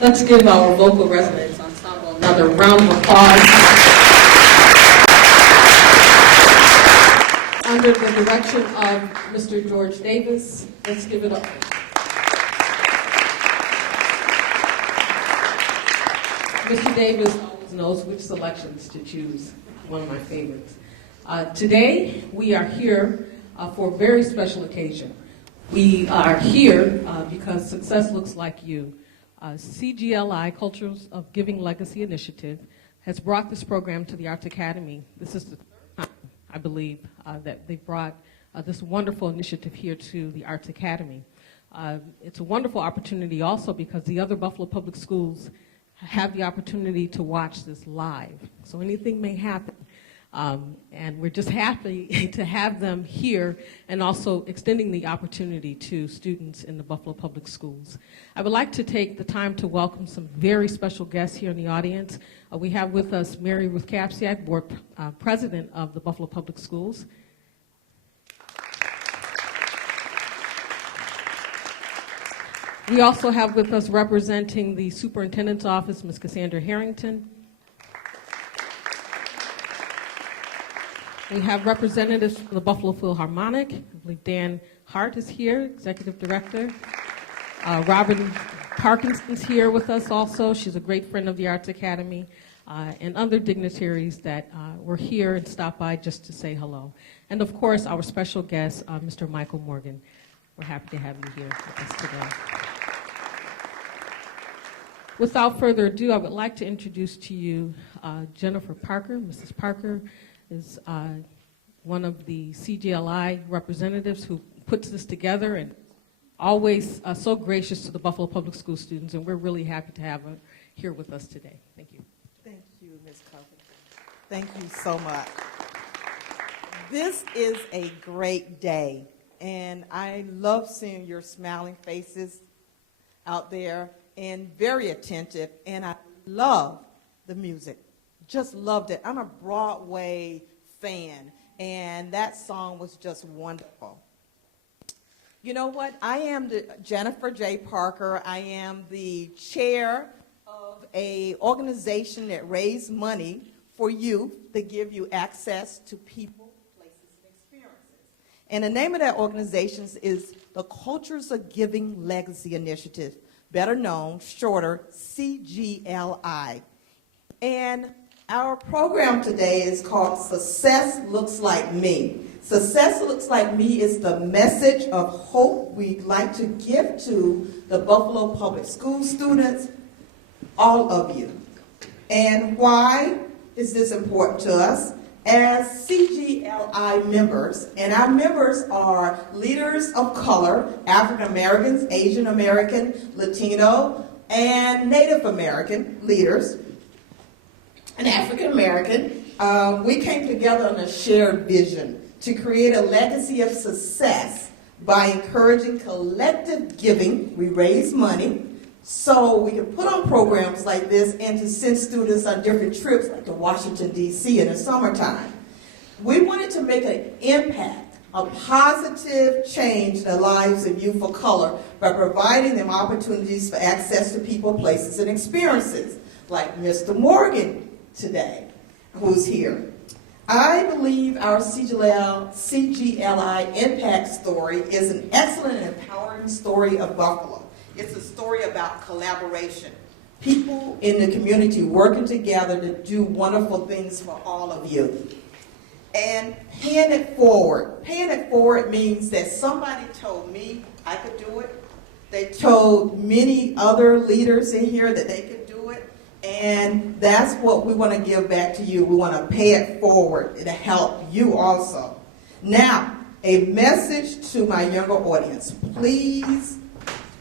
Let's give our vocal resonance ensemble another round of applause. Under the direction of Mr. George Davis, let's give it up. Mr. Davis always knows which selections to choose, one of my favorites. Today, we are here for a very special occasion. We are here because Success Looks Like You. CGLI, Cultures of Giving Legacy Initiative, has brought this program to the Arts Academy. This is the third time, I believe, that they've brought this wonderful initiative here to the Arts Academy. It's a wonderful opportunity also because the other Buffalo Public Schools have the opportunity to watch this live. So anything may happen. And we're just happy to have them here and also extending the opportunity to students in the Buffalo Public Schools. I would like to take the time to welcome some very special guests here in the audience. We have with us Mary Ruth Kapsiak, Board President of the Buffalo Public Schools. We also have with us representing the Superintendent's Office, Ms. Cassandra Harrington. We have representatives from the Buffalo Philharmonic. I believe Dan Hart is here, Executive Director. Robin Parkinson's here with us also. She's a great friend of the Arts Academy. And other dignitaries that were here and stopped by just to say hello. And of course, our special guest, Mr. Michael Morgan. We're happy to have you here with us today. Without further ado, I would like to introduce to you Jennifer Parker. Mrs. Parker is one of the CGLI representatives who puts this together and always so gracious to the Buffalo Public School students, and we're really happy to have her here with us today. Thank you. Thank you, Ms. Coven. Thank you so much. This is a great day, and I love seeing your smiling faces out there and very attentive, and I love the music. Just loved it. I'm a Broadway fan, and that song was just wonderful. You know what? I am Jennifer J. Parker. I am the chair of an organization that raises money for youth to give you access to people, places, and experiences. And the name of that organization is the Cultures of Giving Legacy Initiative, better known, shorter, CGLI. And our program today is called Success Looks Like Me. Success Looks Like Me is the message of hope we'd like to give to the Buffalo Public School students, all of you. And why is this important to us? As CGLI members, and our members are leaders of color, African Americans, Asian American, Latino, and Native American leaders, and African American, we came together on a shared vision to create a legacy of success by encouraging collective giving. We raise money so we can put on programs like this and to send students on different trips like to Washington, D.C. in the summertime. We wanted to make an impact, a positive change in the lives of youth of color by providing them opportunities for access to people, places, and experiences, like Mr. Morgan today, who's here. I believe our CGLI impact story is an excellent and empowering story of Buffalo. It's a story about collaboration. People in the community working together to do wonderful things for all of you. And paying it forward. Paying it forward means that somebody told me I could do it. They told many other leaders in here that they could do it. And that's what we want to give back to you. We want to pay it forward to help you also. Now, a message to my younger audience. Please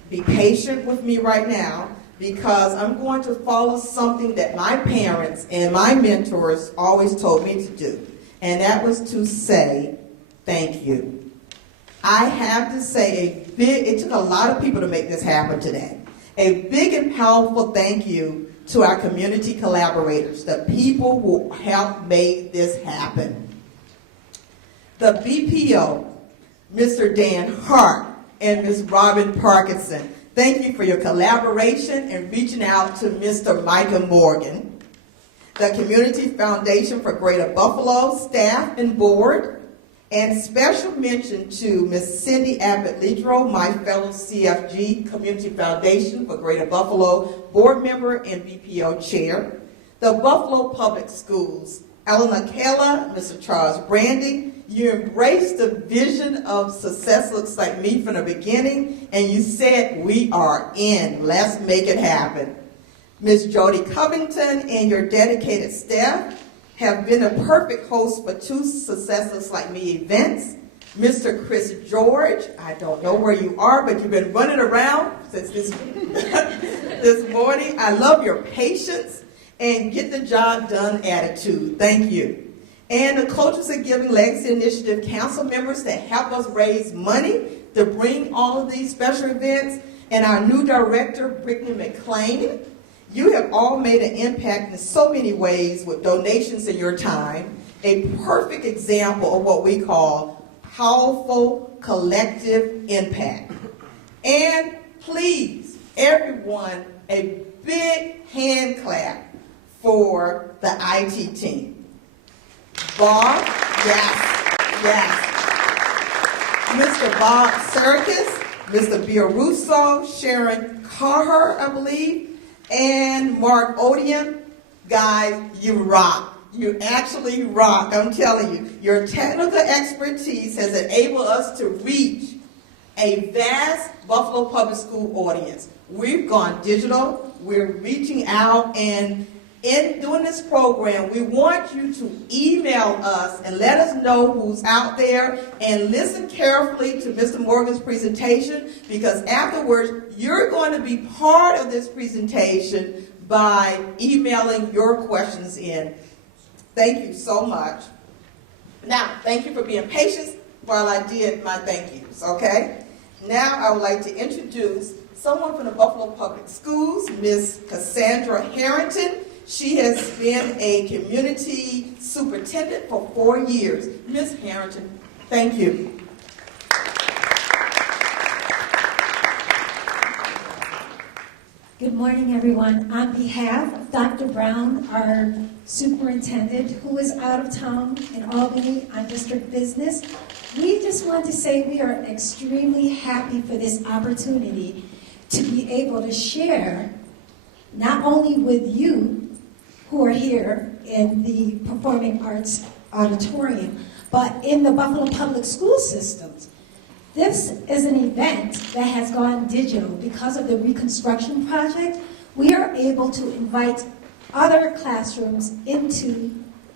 be patient with me right now because I'm going to follow something that my parents and my mentors always told me to do. And that was to say thank you. I have to say it took a lot of people to make this happen today. A big and powerful thank you to our community collaborators, the people who helped make this happen. The BPO, Mr. Dan Hart and Ms. Robin Parkinson, Thank you for your collaboration and reaching out to Mr. Micah Morgan, the Community Foundation for Greater Buffalo staff and board, and special mention to Ms. Cindy Abbott-Lidro, my fellow CFG Community Foundation for Greater Buffalo board member and BPO chair, the Buffalo Public Schools, Eleanor Keller, Mr. Charles Brandy. You embraced the vision of Success Looks Like Me from the beginning, and you said, we are in. Let's make it happen. Ms. Jody Covington and your dedicated staff have been a perfect host for 2 Success Looks Like Me events. Mr. Chris George, I don't know where you are, but you've been running around since this, this morning. I love your patience and get the job done attitude. Thank you. And the Cultures of Giving Legacy Initiative council members that help us raise money to bring all of these special events, and our new director, Brittany McClain. You have all made an impact in so many ways with donations in your time, a perfect example of what we call powerful collective impact. And please, everyone, a big hand clap for the IT team. Bob, yes. Mr. Bob Serkis, Mr. Bill Russo, Sharon Carher, I believe, and Mark Odium. Guys, you rock. You actually rock, I'm telling you. Your technical expertise has enabled us to reach a vast Buffalo Public School audience. We've gone digital, we're reaching out, and in doing this program, we want you to email us and let us know who's out there, and listen carefully to Mr. Morgan's presentation, because afterwards, you're going to be part of this presentation by emailing your questions in. Thank you so much. Now, thank you for being patient while I did my thank yous, okay? Now, I would like to introduce someone from the Buffalo Public Schools, Ms. Cassandra Harrington. She has been a community superintendent for 4 years. Ms. Harrington, thank you. Good morning, everyone. On behalf of Dr. Brown, our superintendent, who is out of town in Albany on district business, we just want to say we are extremely happy for this opportunity to be able to share not only with you who are here in the Performing Arts Auditorium, but in the Buffalo Public School systems. This is an event that has gone digital because of the reconstruction project. We are able to invite other classrooms into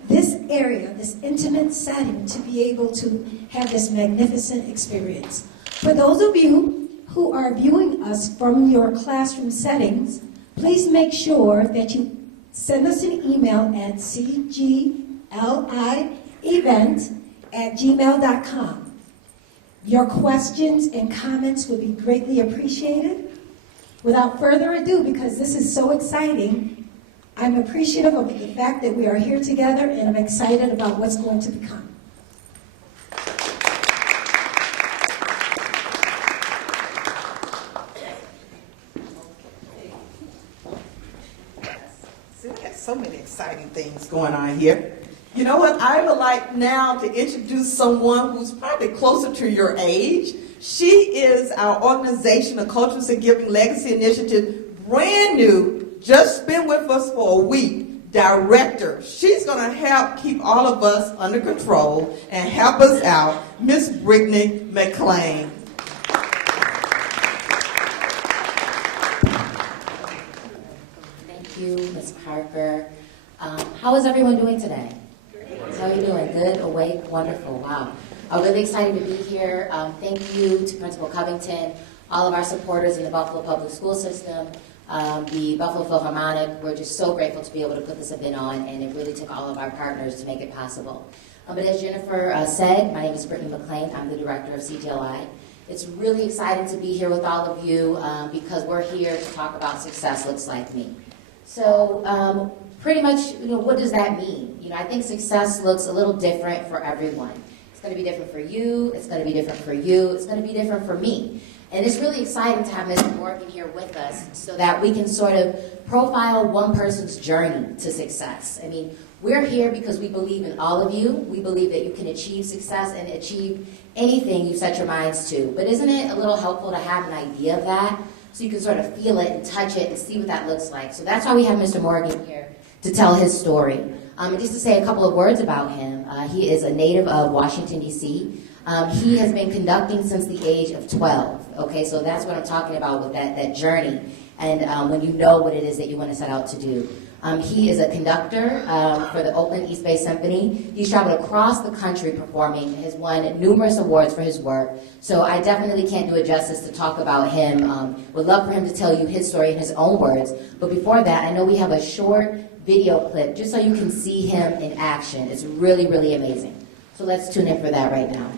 this area, this intimate setting, to be able to have this magnificent experience. For those of you who are viewing us from your classroom settings, please make sure that you send us an email at cglievent@gmail.com. Your questions and comments would be greatly appreciated. Without further ado, because this is so exciting, I'm appreciative of the fact that we are here together, and I'm excited about what's going to become. So many exciting things going on here. You know what? I would like now to introduce someone who's probably closer to your age. She is our organization, the Cultures of Giving Legacy Initiative, brand new, just been with us for a week, director. She's going to help keep all of us under control and help us out, Miss Brittany McClain. Thank you, Ms. Parker. How is everyone doing today? How are you doing? Good, awake, wonderful, wow. I'm really excited to be here. Thank you to Principal Covington, all of our supporters in the Buffalo Public School System, the Buffalo Philharmonic. We're just so grateful to be able to put this event on, and it really took all of our partners to make it possible. But as Jennifer said, my name is Brittany McClain. I'm the director of CGLI. It's really exciting to be here with all of you because we're here to talk about Success Looks Like Me. So pretty much, what does that mean? I think success looks a little different for everyone. It's going to be different for you. It's going to be different for you. It's going to be different for me. And it's really exciting to have Mr. Morgan here with us so that we can sort of profile one person's journey to success. I mean, we're here because we believe in all of you. We believe that you can achieve success and achieve anything you set your minds to. But isn't it a little helpful to have an idea of that so you can sort of feel it and touch it and see what that looks like? So that's why we have Mr. Morgan here to tell his story. And just to say a couple of words about him, he is a native of Washington, D.C. He has been conducting since the age of 12. Okay, so that's what I'm talking about with that journey and when you know what it is that you want to set out to do. He is a conductor for the Oakland East Bay Symphony. He's traveled across the country performing, has won numerous awards for his work. So I definitely can't do it justice to talk about him. Would love for him to tell you his story in his own words. But before that, I know we have a short video clip just so you can see him in action. It's really, really amazing. So let's tune in for that right now.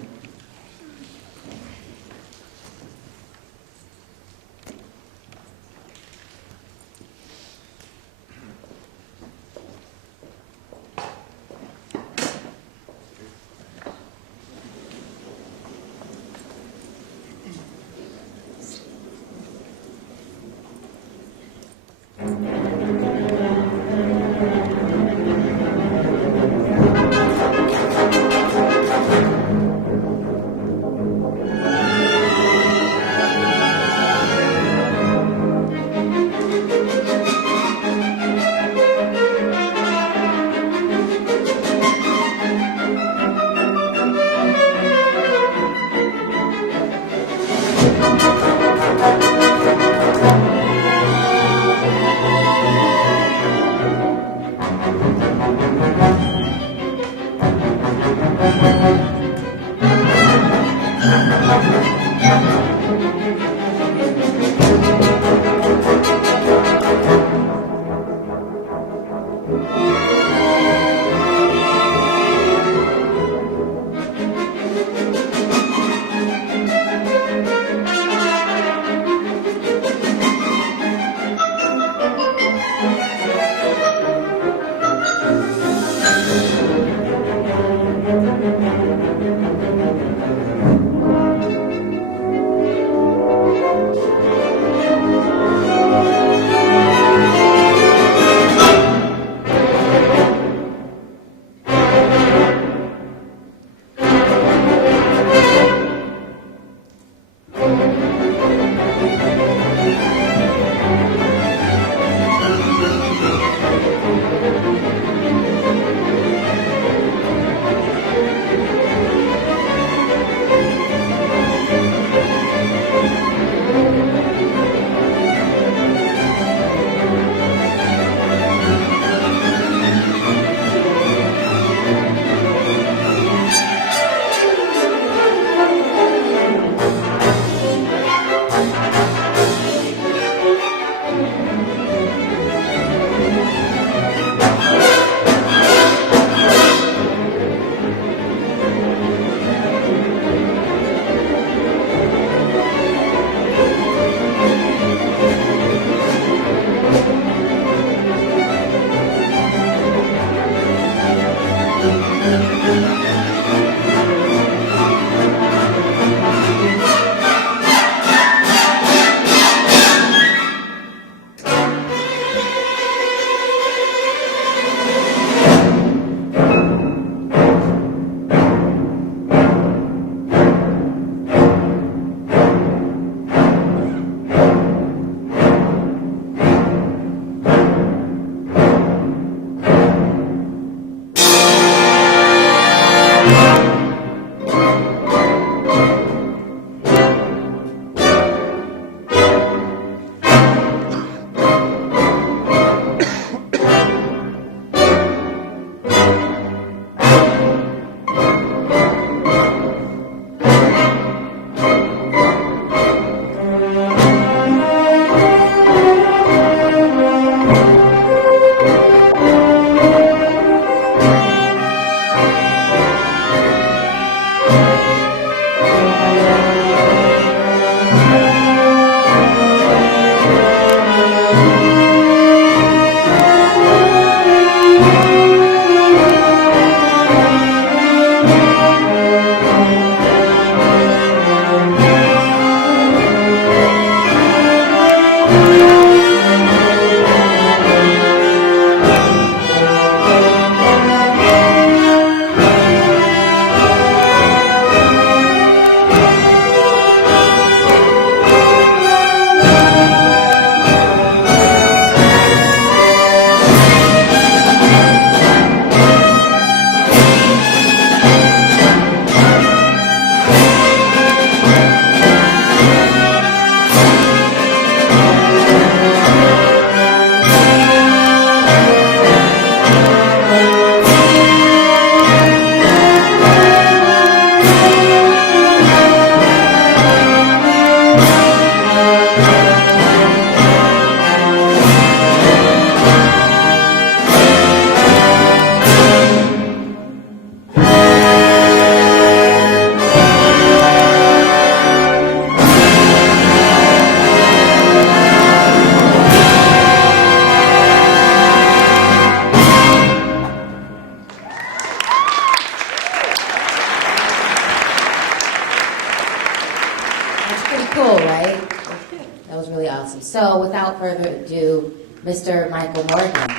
further ado, Mr. Michael Morgan.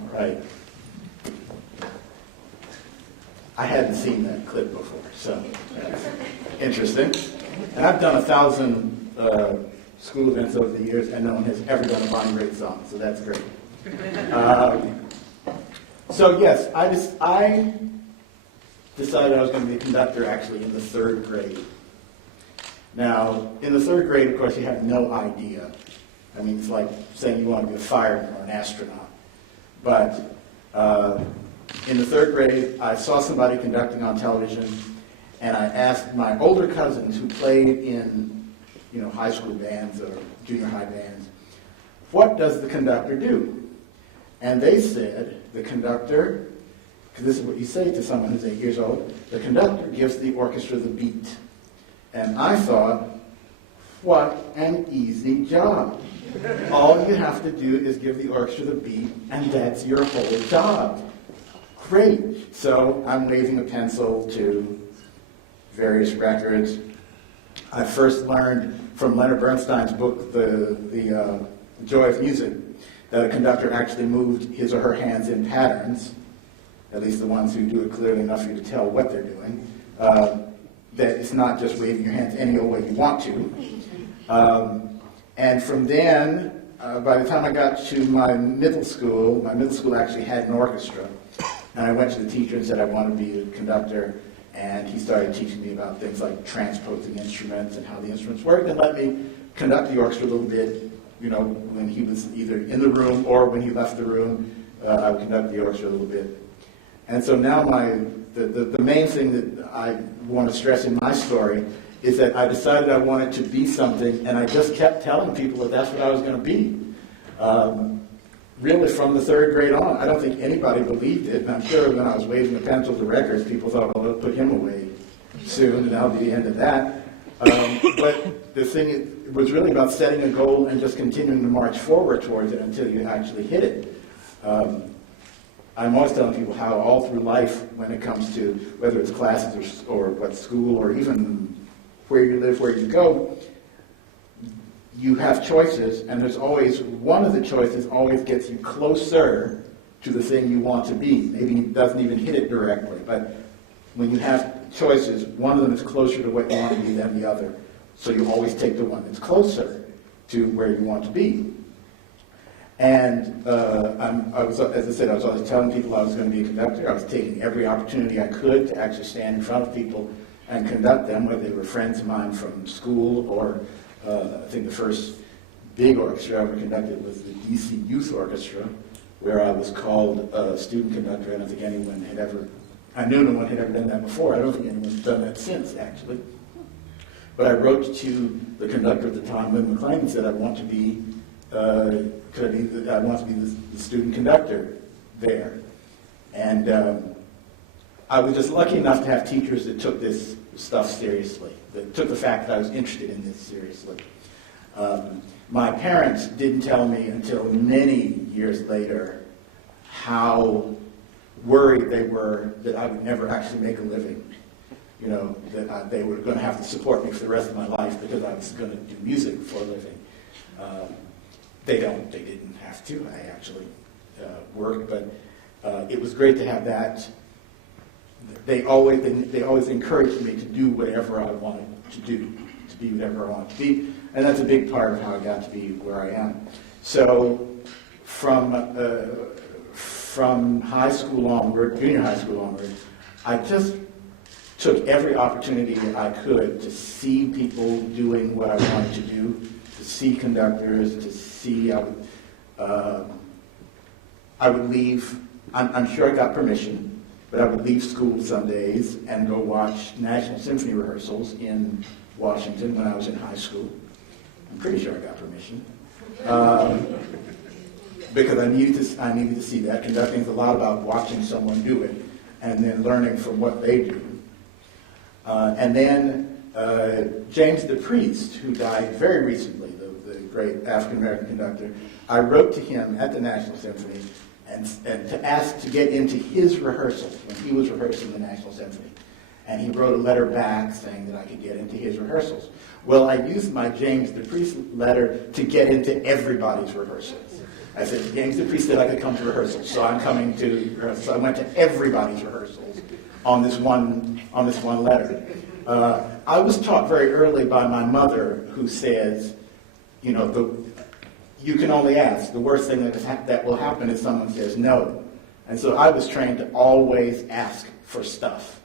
All right. I hadn't seen that clip before, so that's interesting. And I've done 1,000 school events over the years, and no one has ever done a Bonnie Raitt song, so that's great. So yes, I decided I was going to be a conductor actually in the 3rd grade. Now, in the 3rd grade, of course, you have no idea. I mean, it's like saying you want to be a fireman or an astronaut. But in the 3rd grade, I saw somebody conducting on television, and I asked my older cousins who played in, high school bands or junior high bands, what does the conductor do? And they said, the conductor, because this is what you say to someone who's 8 years old, the conductor gives the orchestra the beat. And I thought, what an easy job. All you have to do is give the orchestra the beat, and that's your whole job. Great. So I'm waving a pencil to various records. I first learned from Leonard Bernstein's book, The Joy of Music, that a conductor actually moved his or her hands in patterns, at least the ones who do it clearly enough for you to tell what they're doing, that it's not just waving your hands any old way you want to. And from then, by the time I got to my middle school actually had an orchestra, and I went to the teacher and said I want to be a conductor, and he started teaching me about things like transposing instruments and how the instruments worked, and let me conduct the orchestra a little bit, when he was either in the room or when he left the room, I would conduct the orchestra a little bit. And so now the main thing that I want to stress in my story is that I decided I wanted to be something, and I just kept telling people that that's what I was going to be. Really from the 3rd grade on. I don't think anybody believed it, and I'm sure when I was waving a pencil to records, people thought, well, they'll put him away soon, and that'll be the end of that. But the thing it was really about setting a goal and just continuing to march forward towards it until you actually hit it. I'm always telling people how all through life, when it comes to whether it's classes or what school or even where you live, where you go, you have choices, and there's always one of the choices always gets you closer to the thing you want to be. Maybe it doesn't even hit it directly, but when you have choices, one of them is closer to what you want to be than the other. So you always take the one that's closer to where you want to be. And as I said, I was always telling people I was going to be a conductor. I was taking every opportunity I could to actually stand in front of people and conduct them, whether they were friends of mine from school or I think the first big orchestra I ever conducted was the DC Youth Orchestra, where I was called a student conductor. I don't think anyone had ever, I knew no one had ever done that before. I don't think anyone's done that since, actually. But I wrote to the conductor at the time, Lynn McLean, and said I want to be the student conductor there. And I was just lucky enough to have teachers that took this stuff seriously, that took the fact that I was interested in this seriously. My parents didn't tell me until many years later how worried they were that I would never actually make a living. That they were going to have to support me for the rest of my life because I was going to do music for a living. They didn't have to. I actually worked, but it was great to have that. They always encouraged me to do whatever I wanted to do, to be whatever I wanted to be, and that's a big part of how I got to be where I am. So from high school onward, junior high school onward, I just took every opportunity I could to see people doing what I wanted to do, to see conductors, to see. I would leave. I'm sure I got permission. But I would leave school some days and go watch National Symphony rehearsals in Washington when I was in high school. I'm pretty sure I got permission. Because I needed to see that. Conducting is a lot about watching someone do it and then learning from what they do. And then James the Priest, who died very recently, the great African-American conductor, I wrote to him at the National Symphony and to ask to get into his rehearsal when he was rehearsing the National Symphony. And he wrote a letter back saying that I could get into his rehearsals. Well, I used my James DePriest letter to get into everybody's rehearsals. I said, James DePriest said I could come to rehearsals, so I'm coming to rehearsals. So I went to everybody's rehearsals on this one letter. I was taught very early by my mother, who says, you can only ask. The worst thing that will happen is someone says no. And so I was trained to always ask for stuff.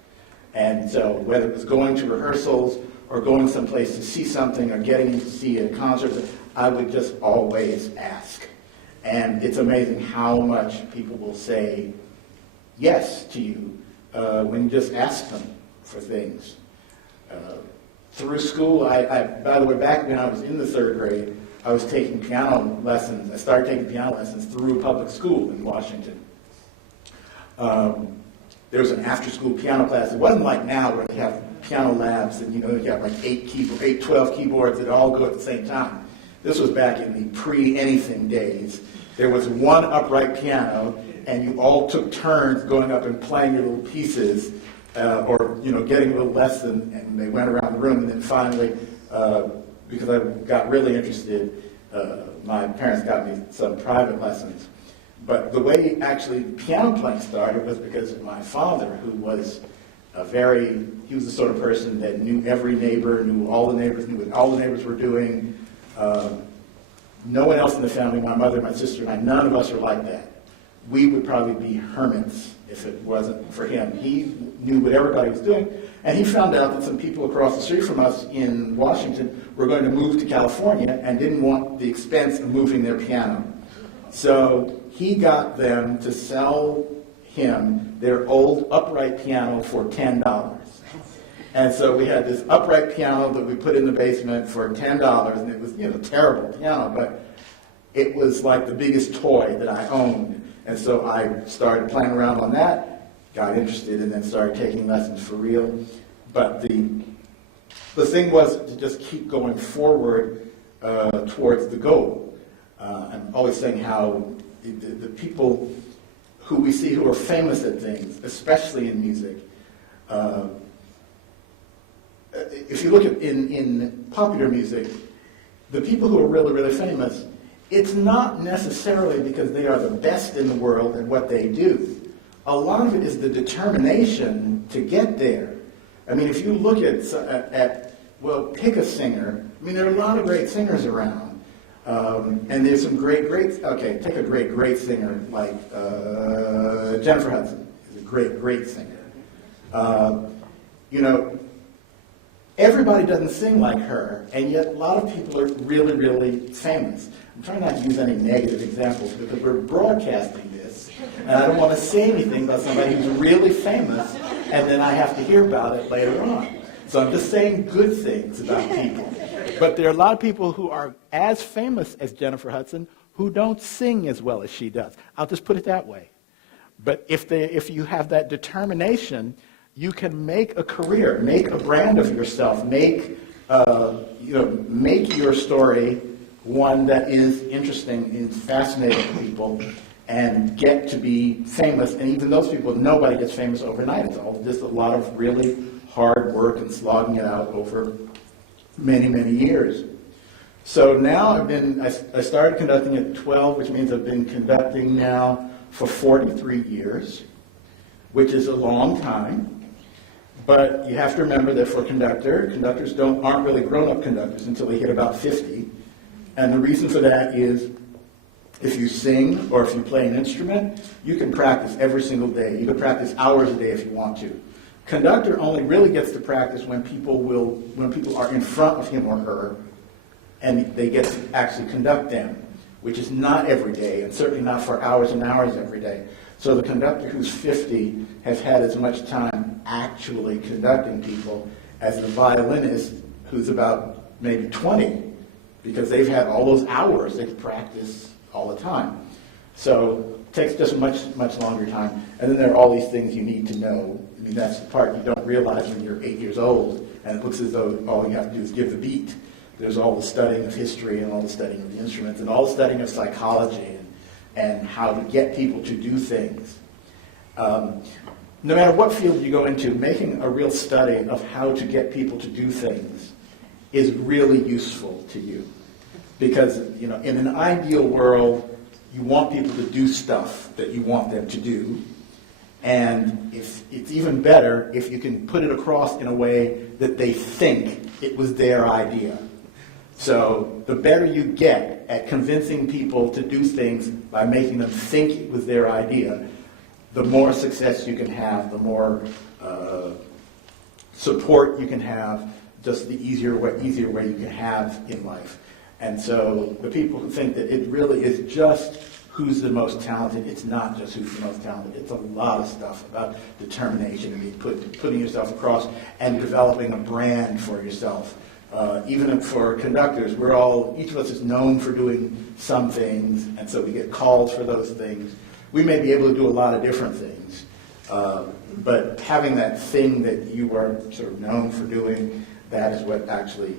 And so whether it was going to rehearsals or going someplace to see something or getting to see a concert, I would just always ask. And it's amazing how much people will say yes to you when you just ask them for things. Through school, by the way, back when I was in the 3rd grade, I was taking piano lessons. I started taking piano lessons through a public school in Washington. There was an after-school piano class. It wasn't like now where they have piano labs and you have like 12 keyboards that all go at the same time. This was back in the pre-anything days. There was one upright piano, and you all took turns going up and playing your little pieces, or getting a little lesson, and they went around the room. And then finally, because I got really interested, my parents got me some private lessons. But the way actually piano playing started was because of my father, who was he was the sort of person that knew every neighbor, knew all the neighbors, knew what all the neighbors were doing. No one else in the family, my mother, my sister, and I, none of us were like that. We would probably be hermits if it wasn't for him. He knew what everybody was doing, and he found out that some people across the street from us in Washington were going to move to California and didn't want the expense of moving their piano. So he got them to sell him their old upright piano for $10. And so we had this upright piano that we put in the basement for $10, and it was, terrible piano, but it was like the biggest toy that I owned. And so I started playing around on that, got interested, and then started taking lessons for real. But the thing was to just keep going forward towards the goal. I'm always saying how the people who we see who are famous at things, especially in music, if you look at in popular music, the people who are really, really famous, it's not necessarily because they are the best in the world at what they do. A lot of it is the determination to get there. I mean, if you look pick a singer. I mean, there are a lot of great singers around. And there's some great, take a great singer like Jennifer Hudson is a great singer. Everybody doesn't sing like her, and yet a lot of people are really, really famous. I'm trying not to use any negative examples because we're broadcasting this, and I don't want to say anything about somebody who's really famous, and then I have to hear about it later on. So I'm just saying good things about people. But there are a lot of people who are as famous as Jennifer Hudson who don't sing as well as she does. I'll just put it that way. But if you have that determination, you can make a career, make a brand of yourself, make your story one that is interesting and fascinating to people, and get to be famous. And even those people, nobody gets famous overnight. It's all just a lot of really hard work and slogging it out over many, many years. So now I started conducting at 12, which means I've been conducting now for 43 years, which is a long time. But you have to remember that for conductors aren't really grown-up conductors until they hit about 50. And the reason for that is if you sing or if you play an instrument, you can practice every single day. You can practice hours a day if you want to. Conductor only really gets to practice when people are in front of him or her and they get to actually conduct them, which is not every day, and certainly not for hours and hours every day. So the conductor who's 50 has had as much time actually conducting people as the violinist who's about maybe 20, because they've had all those hours they practice all the time. So it takes just much longer time. And then there are all these things you need to know. I mean, that's the part you don't realize when you're 8 years old, and it looks as though all you have to do is give the beat. There's all the studying of history and all the studying of the instruments and all the studying of psychology and how to get people to do things. no matter what field you go into, making a real study of how to get people to do things is really useful to you. Because, in an ideal world, you want people to do stuff that you want them to do. And if it's even better if you can put it across in a way that they think it was their idea. So the better you get at convincing people to do things by making them think it was their idea, the more success you can have, the more support you can have, just the easier way you can have in life. And so the people who think that it really is just who's the most talented, it's not just who's the most talented. It's a lot of stuff about determination and putting yourself across and developing a brand for yourself. Even for conductors, each of us is known for doing some things, and so we get called for those things. We may be able to do a lot of different things, but having that thing that you are sort of known for doing, that is what actually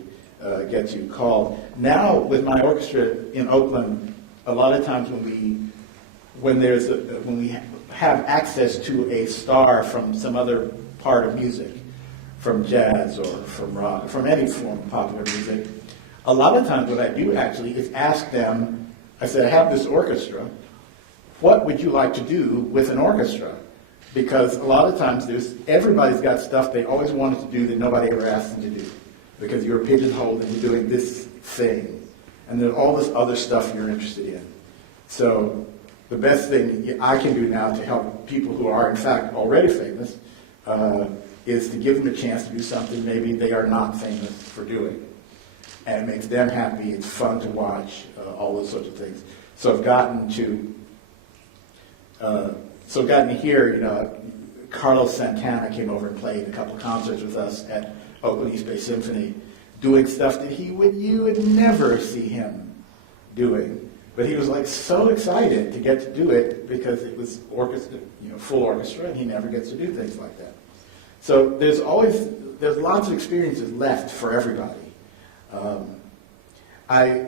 gets you called. Now, with my orchestra in Oakland, a lot of times when we have access to a star from some other part of music, from jazz or from rock, from any form of popular music, a lot of times what I do actually is ask them, I said, I have this orchestra, what would you like to do with an orchestra? Because a lot of times everybody's got stuff they always wanted to do that nobody ever asked them to do, because you're pigeonholed and you're doing this thing. And there's all this other stuff you're interested in. So the best thing I can do now to help people who are, in fact, already famous is to give them a chance to do something maybe they are not famous for doing. And it makes them happy. It's fun to watch, all those sorts of things. So I've gotten to hear, Carlos Santana came over and played a couple concerts with us at Oakland East Bay Symphony, doing stuff that you would never see him doing. But he was so excited to get to do it because it was orchestra, full orchestra, and he never gets to do things like that. So there's lots of experiences left for everybody. I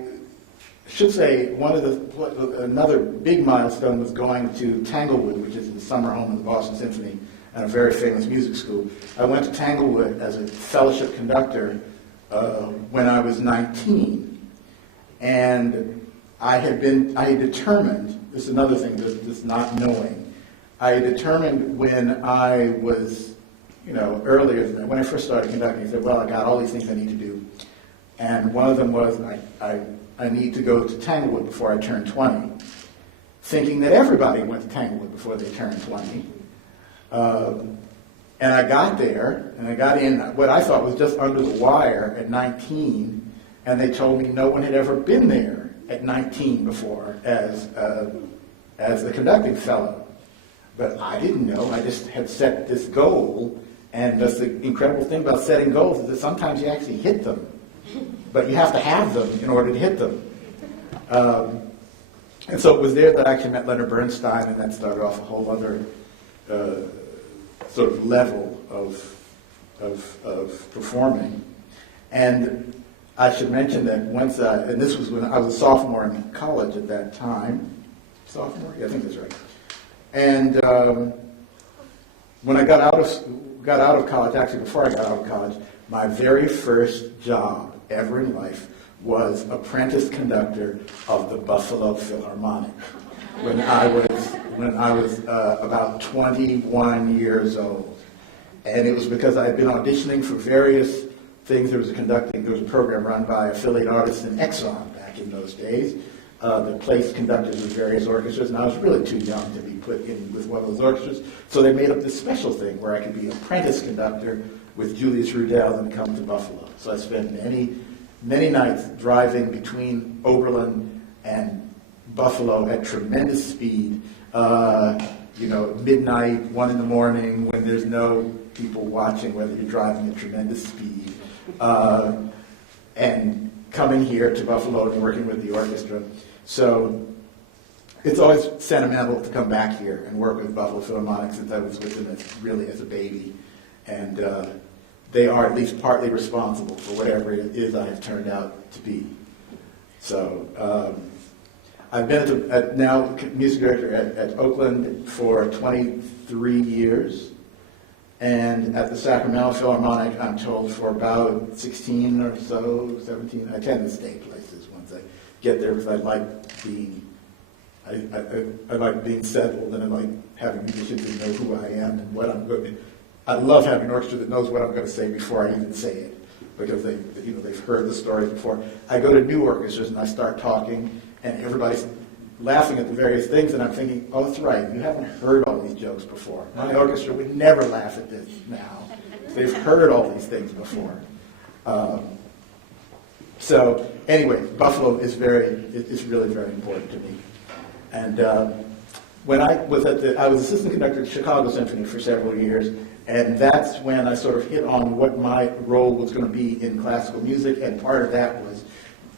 should say another big milestone was going to Tanglewood, which is the summer home of the Boston Symphony and a very famous music school. I went to Tanglewood as a fellowship conductor when I was 19, and I had determined, this is another thing, this not knowing, I had determined when I was, earlier than that, when I first started conducting, I said, well, I got all these things I need to do, and one of them was I need to go to Tanglewood before I turn 20, thinking that everybody went to Tanglewood before they turned 20. And I got there, and I got in what I thought was just under the wire at 19, and they told me no one had ever been there at 19 before as the conducting fellow. But I didn't know. I just had set this goal, and that's the incredible thing about setting goals is that sometimes you actually hit them, but you have to have them in order to hit them. And so it was there that I actually met Leonard Bernstein, and that started off a whole other sort of level of performing. And I should mention that and this was when I was a sophomore in college at that time. Sophomore? Yeah, I think that's right. And when I got out of college, actually before I got out of college, my very first job ever in life was apprentice conductor of the Buffalo Philharmonic when I was about 21 years old. And it was because I had been auditioning for various things. There was a program run by affiliate artists in Exxon back in those days that placed conductors with various orchestras, and I was really too young to be put in with one of those orchestras. So they made up this special thing where I could be apprentice conductor with Julius Rudel and come to Buffalo. So I spent many nights driving between Oberlin and Buffalo at tremendous speed, midnight, 1 in the morning, when there's no people watching whether you're driving at tremendous speed, and coming here to Buffalo and working with the orchestra. So it's always sentimental to come back here and work with Buffalo Philharmonic since I was with them as a baby. And they are at least partly responsible for whatever it is I have turned out to be. So I've been now music director at Oakland for 23 years, And at the Sacramento Philharmonic, I'm told for about 16 or so, 17, I tend to stay places once I get there because I like being, I like being settled, and I like having musicians who know who I am and what I'm going to. I love having an orchestra that knows what I'm going to say before I even say it, because they've heard the stories before. I go to new orchestras and I start talking, and everybody's laughing at the various things, and I'm thinking, oh, that's right, you haven't heard all these jokes before. My orchestra would never laugh at this now. They've heard all these things before. So anyway, Buffalo is really very important to me. And when I was assistant conductor at Chicago Symphony for several years, and that's when I sort of hit on what my role was going to be in classical music, and part of that was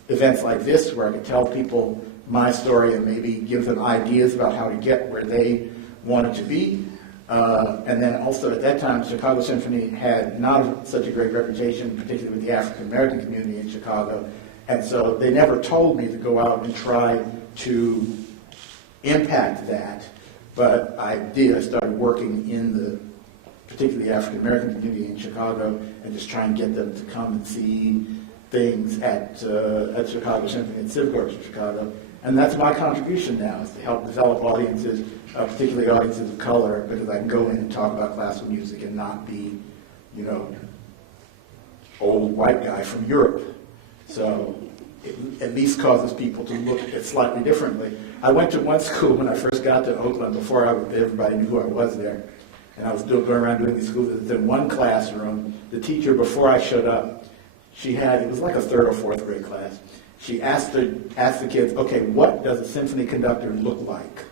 events like this where I could tell people my story and maybe give them ideas about how to get where they wanted to be. And then also at that time, Chicago Symphony had not such a great reputation, particularly with the African American community in Chicago. And so they never told me to go out and try to impact that. But I did. I started working in the particularly African American community in Chicago and just try and get them to come and see things at Chicago Symphony and Civic Orchestra of Chicago. And that's my contribution now, is to help develop audiences, particularly audiences of color, because I can go in and talk about classical music and not be, old white guy from Europe. So it at least causes people to look at it slightly differently. I went to one school when I first got to Oakland, before everybody knew who I was there. And I was going around doing these school visits. In one classroom, the teacher, before I showed up, it was like a third or fourth grade class. She asked the kids, okay, what does a symphony conductor look like?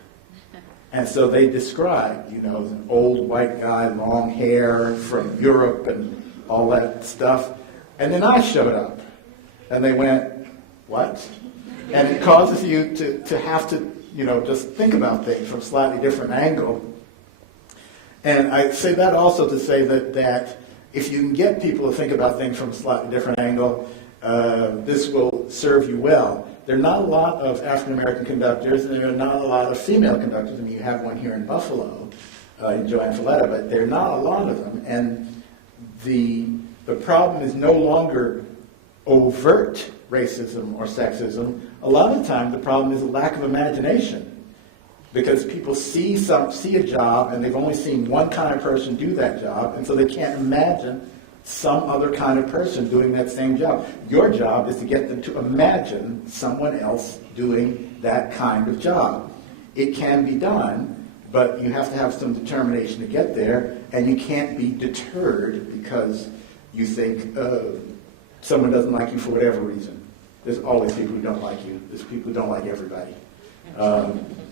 And so they described, an old white guy, long hair from Europe and all that stuff. And then I showed up. And they went, what? And it causes you to have to, just think about things from a slightly different angle. And I say that also to say that if you can get people to think about things from a slightly different angle, this will serve you well. There are not a lot of African-American conductors, and there are not a lot of female conductors. I mean, you have one here in Buffalo, in Joanne Folletta, but there are not a lot of them. And the problem is no longer overt racism or sexism. A lot of the time, the problem is a lack of imagination. Because people see a job, and they've only seen one kind of person do that job, and so they can't imagine some other kind of person doing that same job. Your job is to get them to imagine someone else doing that kind of job. It can be done, but you have to have some determination to get there, and you can't be deterred because you think someone doesn't like you for whatever reason. There's always people who don't like you. There's people who don't like everybody.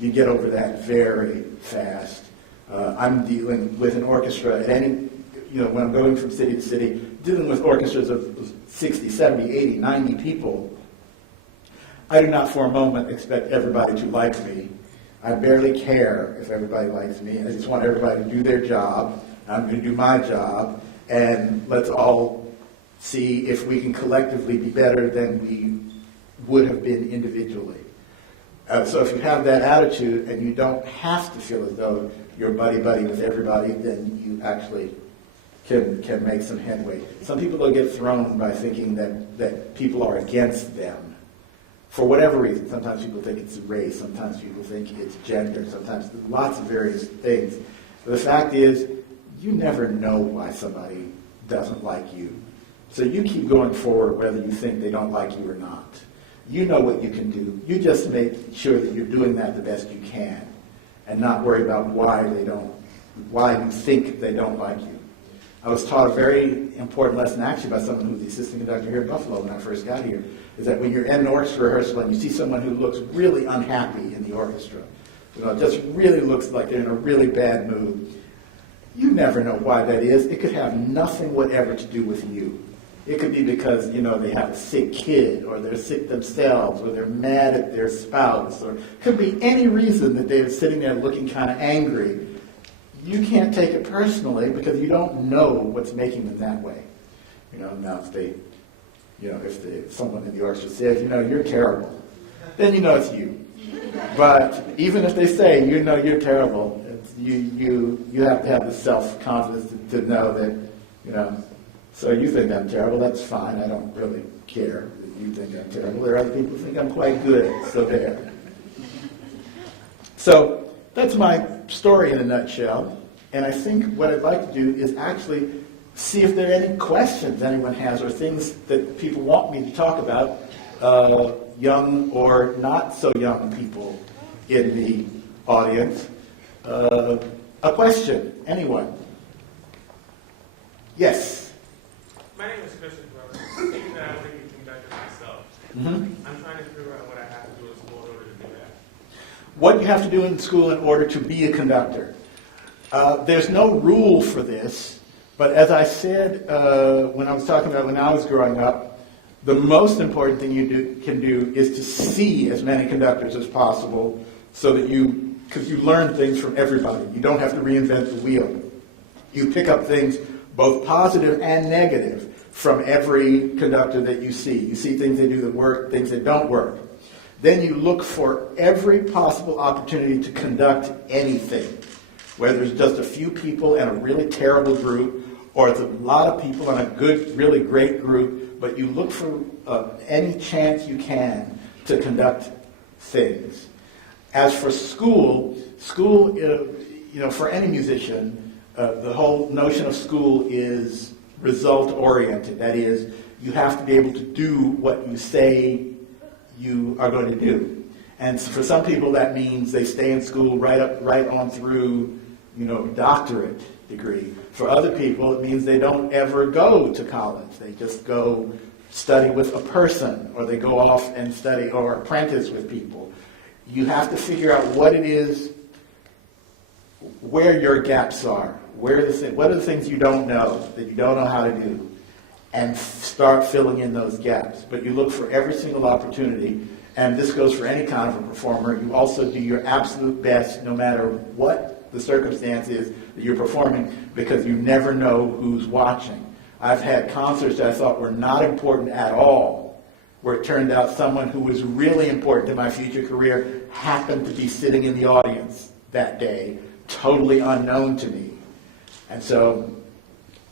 You get over that very fast. I'm dealing with an orchestra at when I'm going from city to city, dealing with orchestras of 60, 70, 80, 90 people. I do not for a moment expect everybody to like me. I barely care if everybody likes me. I just want everybody to do their job. I'm going to do my job, and let's all see if we can collectively be better than we would have been individually. So if you have that attitude and you don't have to feel as though you're buddy-buddy with everybody, then you actually can make some headway. Some people will get thrown by thinking that people are against them for whatever reason. Sometimes people think it's race, sometimes people think it's gender, sometimes lots of various things. But the fact is, you never know why somebody doesn't like you. So you keep going forward whether you think they don't like you or not. You know what you can do. You just make sure that you're doing that the best you can and not worry about why you think they don't like you. I was taught a very important lesson actually by someone who was the assistant conductor here in Buffalo when I first got here, is that when you're in an orchestra rehearsal and you see someone who looks really unhappy in the orchestra, just really looks like they're in a really bad mood, you never know why that is. It could have nothing whatever to do with you. It could be because, they have a sick kid, or they're sick themselves, or they're mad at their spouse, or it could be any reason that they're sitting there looking kind of angry. You can't take it personally because you don't know what's making them that way. Now if someone in the orchestra says, you're terrible, then it's you. But even if they say, you know you're terrible, you have to have the self-confidence to know that, so you think I'm terrible, that's fine. I don't really care that you think I'm terrible. There are other people who think I'm quite good, so there. So that's my story in a nutshell. And I think what I'd like to do is actually see if there are any questions anyone has or things that people want me to talk about, young or not so young people in the audience. A question, anyone? Yes? My name is Christian Brother. I'm thinking that I want to be conductor myself. I'm trying to figure out what I have to do in school in order to do that. What you have to do in school in order to be a conductor. There's no rule for this, but as I said when I was talking about when I was growing up, the most important thing you can do is to see as many conductors as possible so that because you learn things from everybody. You don't have to reinvent the wheel. You pick up things both positive and negative from every conductor that you see. You see things they do that work, things that don't work. Then you look for every possible opportunity to conduct anything, whether it's just a few people and a really terrible group, or it's a lot of people and a good, really great group, but you look for any chance you can to conduct things. As for school, for any musician, the whole notion of school is result-oriented. That is, you have to be able to do what you say you are going to do. And for some people, that means they stay in school right on through, doctorate degree. For other people, it means they don't ever go to college. They just go study with a person, or they go off and study or apprentice with people. You have to figure out what it is, where your gaps are, what are the things you don't know, that you don't know how to do, and start filling in those gaps. But you look for every single opportunity, and this goes for any kind of a performer. You also do your absolute best, no matter what the circumstance is that you're performing, because you never know who's watching. I've had concerts that I thought were not important at all, where it turned out someone who was really important to my future career happened to be sitting in the audience that day, totally unknown to me. And so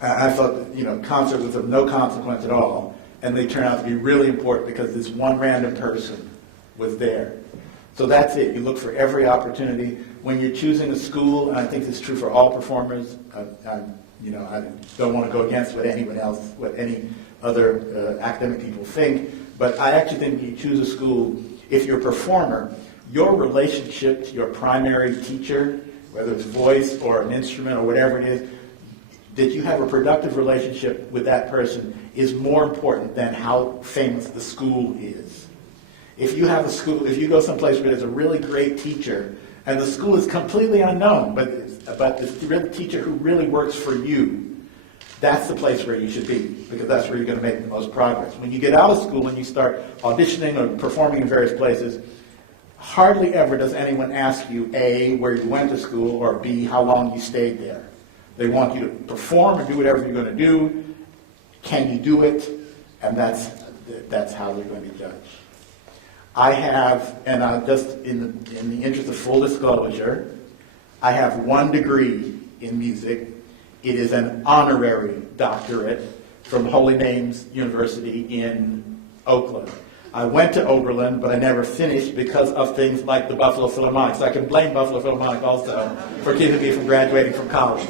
I thought that, concert was of no consequence at all, and they turned out to be really important because this one random person was there. So that's it. You look for every opportunity. When you're choosing a school, and I think this is true for all performers, I don't want to go against what any other academic people think, but I actually think when you choose a school, if you're a performer, your relationship to your primary teacher, whether it's voice or an instrument or whatever it is, that you have a productive relationship with that person is more important than how famous the school is. If you have a school, if you go someplace where there's a really great teacher, and the school is completely unknown, but the real teacher who really works for you, that's the place where you should be, because that's where you're going to make the most progress. When you get out of school and you start auditioning or performing in various places, hardly ever does anyone ask you, A, where you went to school, or B, how long you stayed there. They want you to perform or do whatever you're going to do. Can you do it? And that's how they're going to be judged. I have, and just in the interest of full disclosure, I have 1 degree in music. It is an honorary doctorate from Holy Names University in Oakland. I went to Oberlin, but I never finished because of things like the Buffalo Philharmonic. So I can blame Buffalo Philharmonic also for keeping me from graduating from college,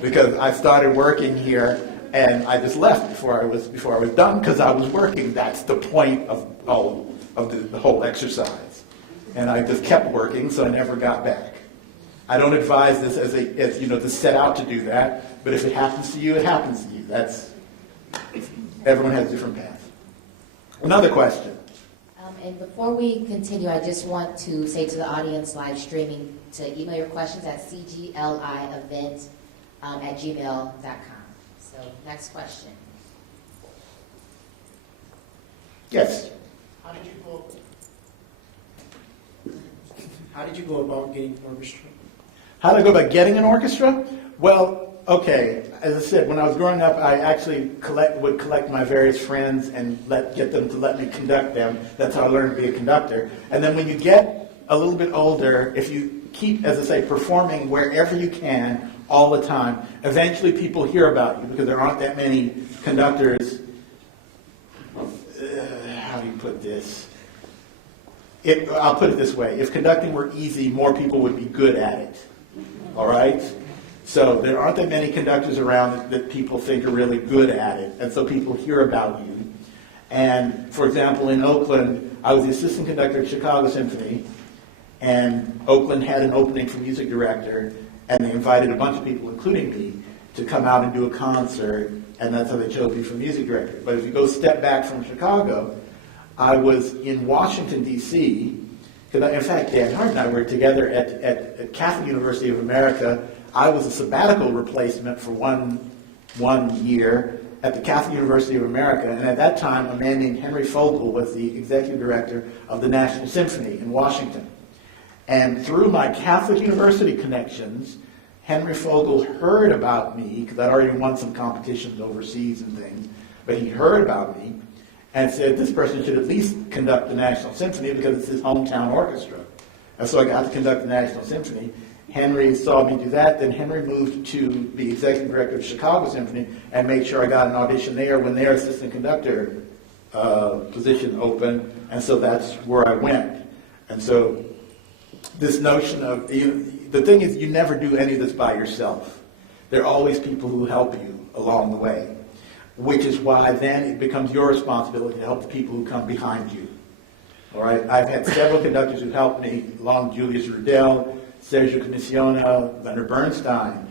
because I started working here and I just left before I was done because I was working. That's the point of the whole exercise, and I just kept working, so I never got back. I don't advise this as to set out to do that, but if it happens to you, it happens to you. Everyone has a different path. Another question. And before we continue, I just want to say to the audience live streaming to email your questions at cglievent@gmail.com. So next question. Yes. How did you go about getting an orchestra? How did I go about getting an orchestra? Well, okay, as I said, when I was growing up, I actually would collect my various friends and get them to let me conduct them. That's how I learned to be a conductor. And then when you get a little bit older, if you keep, as I say, performing wherever you can all the time, eventually people hear about you because there aren't that many conductors. How do you put this? I'll put it this way. If conducting were easy, more people would be good at it. All right? So there aren't that many conductors around that people think are really good at it. And so people hear about you. And, for example, in Oakland, I was the assistant conductor at Chicago Symphony. And Oakland had an opening for music director. And they invited a bunch of people, including me, to come out and do a concert. And that's how they chose me for music director. But if you go step back from Chicago, I was in Washington, D.C., because in fact, Dan Hart and I were together at Catholic University of America. I was a sabbatical replacement for one year at the Catholic University of America, and at that time, a man named Henry Fogel was the executive director of the National Symphony in Washington. And through my Catholic University connections, Henry Fogel heard about me, because I'd already won some competitions overseas and things, but he heard about me, and said this person should at least conduct the National Symphony because it's his hometown orchestra. And so I got to conduct the National Symphony. Henry saw me do that. Then Henry moved to be executive director of Chicago Symphony and made sure I got an audition there when their assistant conductor position opened. And so that's where I went. And so this notion of, the thing is, you never do any of this by yourself. There are always people who help you along the way, which is why then it becomes your responsibility to help the people who come behind you. All right? I've had several conductors who helped me, along Julius Rudel, Sergio Commissiona, Leonard Bernstein,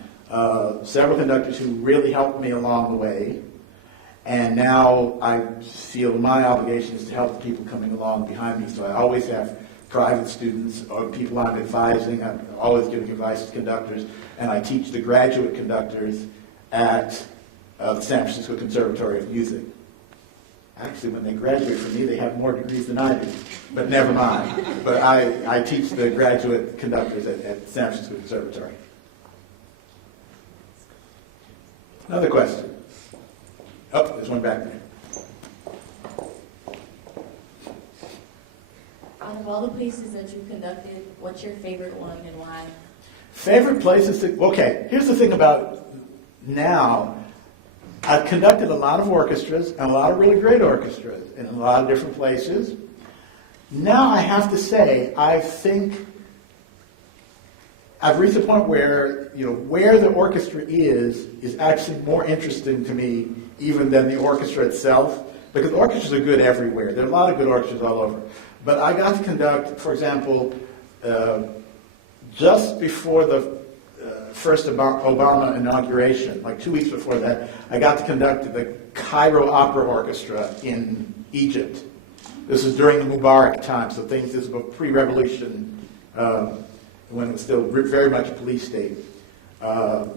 several conductors who really helped me along the way. And now I feel my obligation is to help the people coming along behind me. So I always have private students or people I'm advising. I'm always giving advice to conductors. And I teach the graduate conductors at the San Francisco Conservatory of Music. Actually, when they graduate from me, they have more degrees than I do. But never mind. But I teach the graduate conductors at San Francisco Conservatory. Another question. Oh, there's one back there. Out of all the places that you've conducted, what's your favorite one and why? Favorite places okay, here's the thing about now. I've conducted a lot of orchestras and a lot of really great orchestras in a lot of different places. Now I have to say, I think I've reached a point where, where the orchestra is actually more interesting to me even than the orchestra itself, because orchestras are good everywhere. There are a lot of good orchestras all over. But I got to conduct, for example, just before the first Obama inauguration, like 2 weeks before that, I got to conduct the Cairo Opera Orchestra in Egypt. This was during the Mubarak time, so this was pre-revolution, when it was still very much a police state. And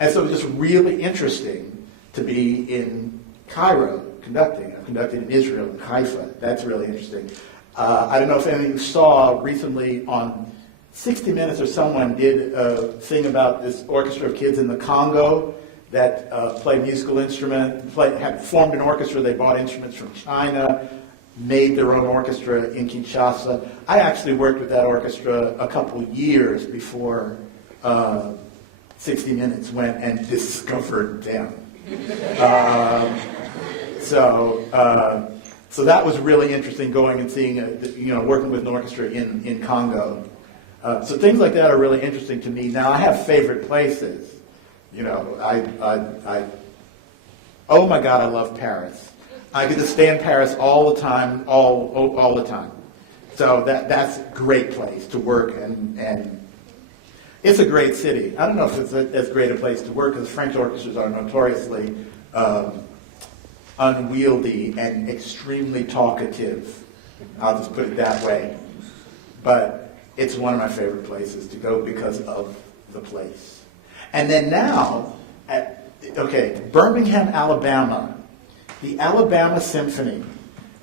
so it was just really interesting to be in Cairo conducting. I've conducted in Israel, in Haifa. That's really interesting. I don't know if any of you saw recently on 60 Minutes or someone did a thing about this orchestra of kids in the Congo that play musical instruments, had formed an orchestra. They bought instruments from China, made their own orchestra in Kinshasa. I actually worked with that orchestra a couple years before 60 Minutes went and discovered them. So that was really interesting, going and seeing, working with an orchestra in Congo. So things like that are really interesting to me. Now I have favorite places. Oh my God, I love Paris. I get to stay in Paris all the time, all the time. So that's a great place to work, and it's a great city. I don't know if it's as great a place to work, because French orchestras are notoriously unwieldy and extremely talkative. I'll just put it that way. But it's one of my favorite places to go because of the place. And then now, Birmingham, Alabama, the Alabama Symphony,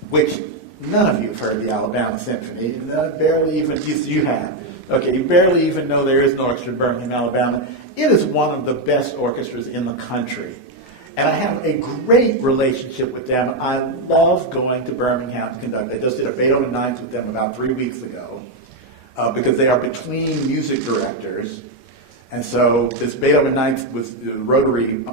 which none of you have heard the Alabama Symphony, barely even, you have. Okay, you barely even know there is an orchestra in Birmingham, Alabama. It is one of the best orchestras in the country. And I have a great relationship with them. I love going to Birmingham to conduct. I just did a Beethoven Ninth with them about 3 weeks ago. because they are between music directors. And so this Beethoven Ninth was, the Rotary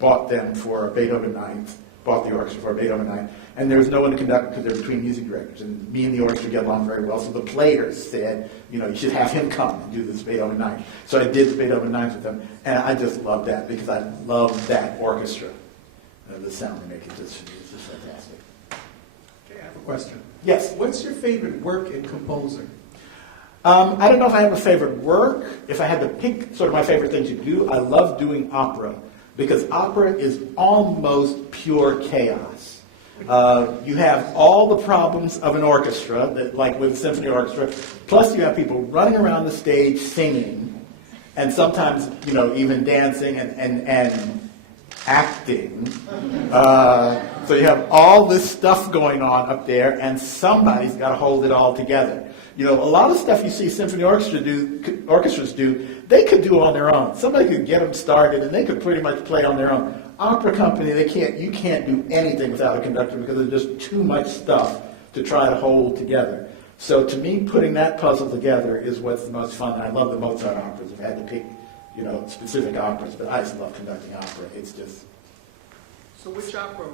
bought them for a Beethoven Ninth, bought the orchestra for a Beethoven Ninth, and there was no one to conduct because they're between music directors. And me and the orchestra get along very well, so the players said, you should have him come and do this Beethoven Ninth. So I did the Beethoven Ninth with them, and I just loved that because I love that orchestra. The sound they make is just fantastic. Okay, I have a question. Yes? What's your favorite work and composer? I don't know if I have a favorite work. If I had to pick sort of my favorite thing to do, I love doing opera because opera is almost pure chaos. You have all the problems of an orchestra, like with a symphony orchestra, plus you have people running around the stage singing, and sometimes, even dancing and acting. So you have all this stuff going on up there, and somebody's got to hold it all together. A lot of stuff you see symphony orchestras do, they could do on their own. Somebody could get them started, and they could pretty much play on their own. Opera company, you can't do anything without a conductor because there's just too much stuff to try to hold together. So to me, putting that puzzle together is what's the most fun. I love the Mozart operas. If I had to pick, specific operas, but I just love conducting opera. It's just... So which opera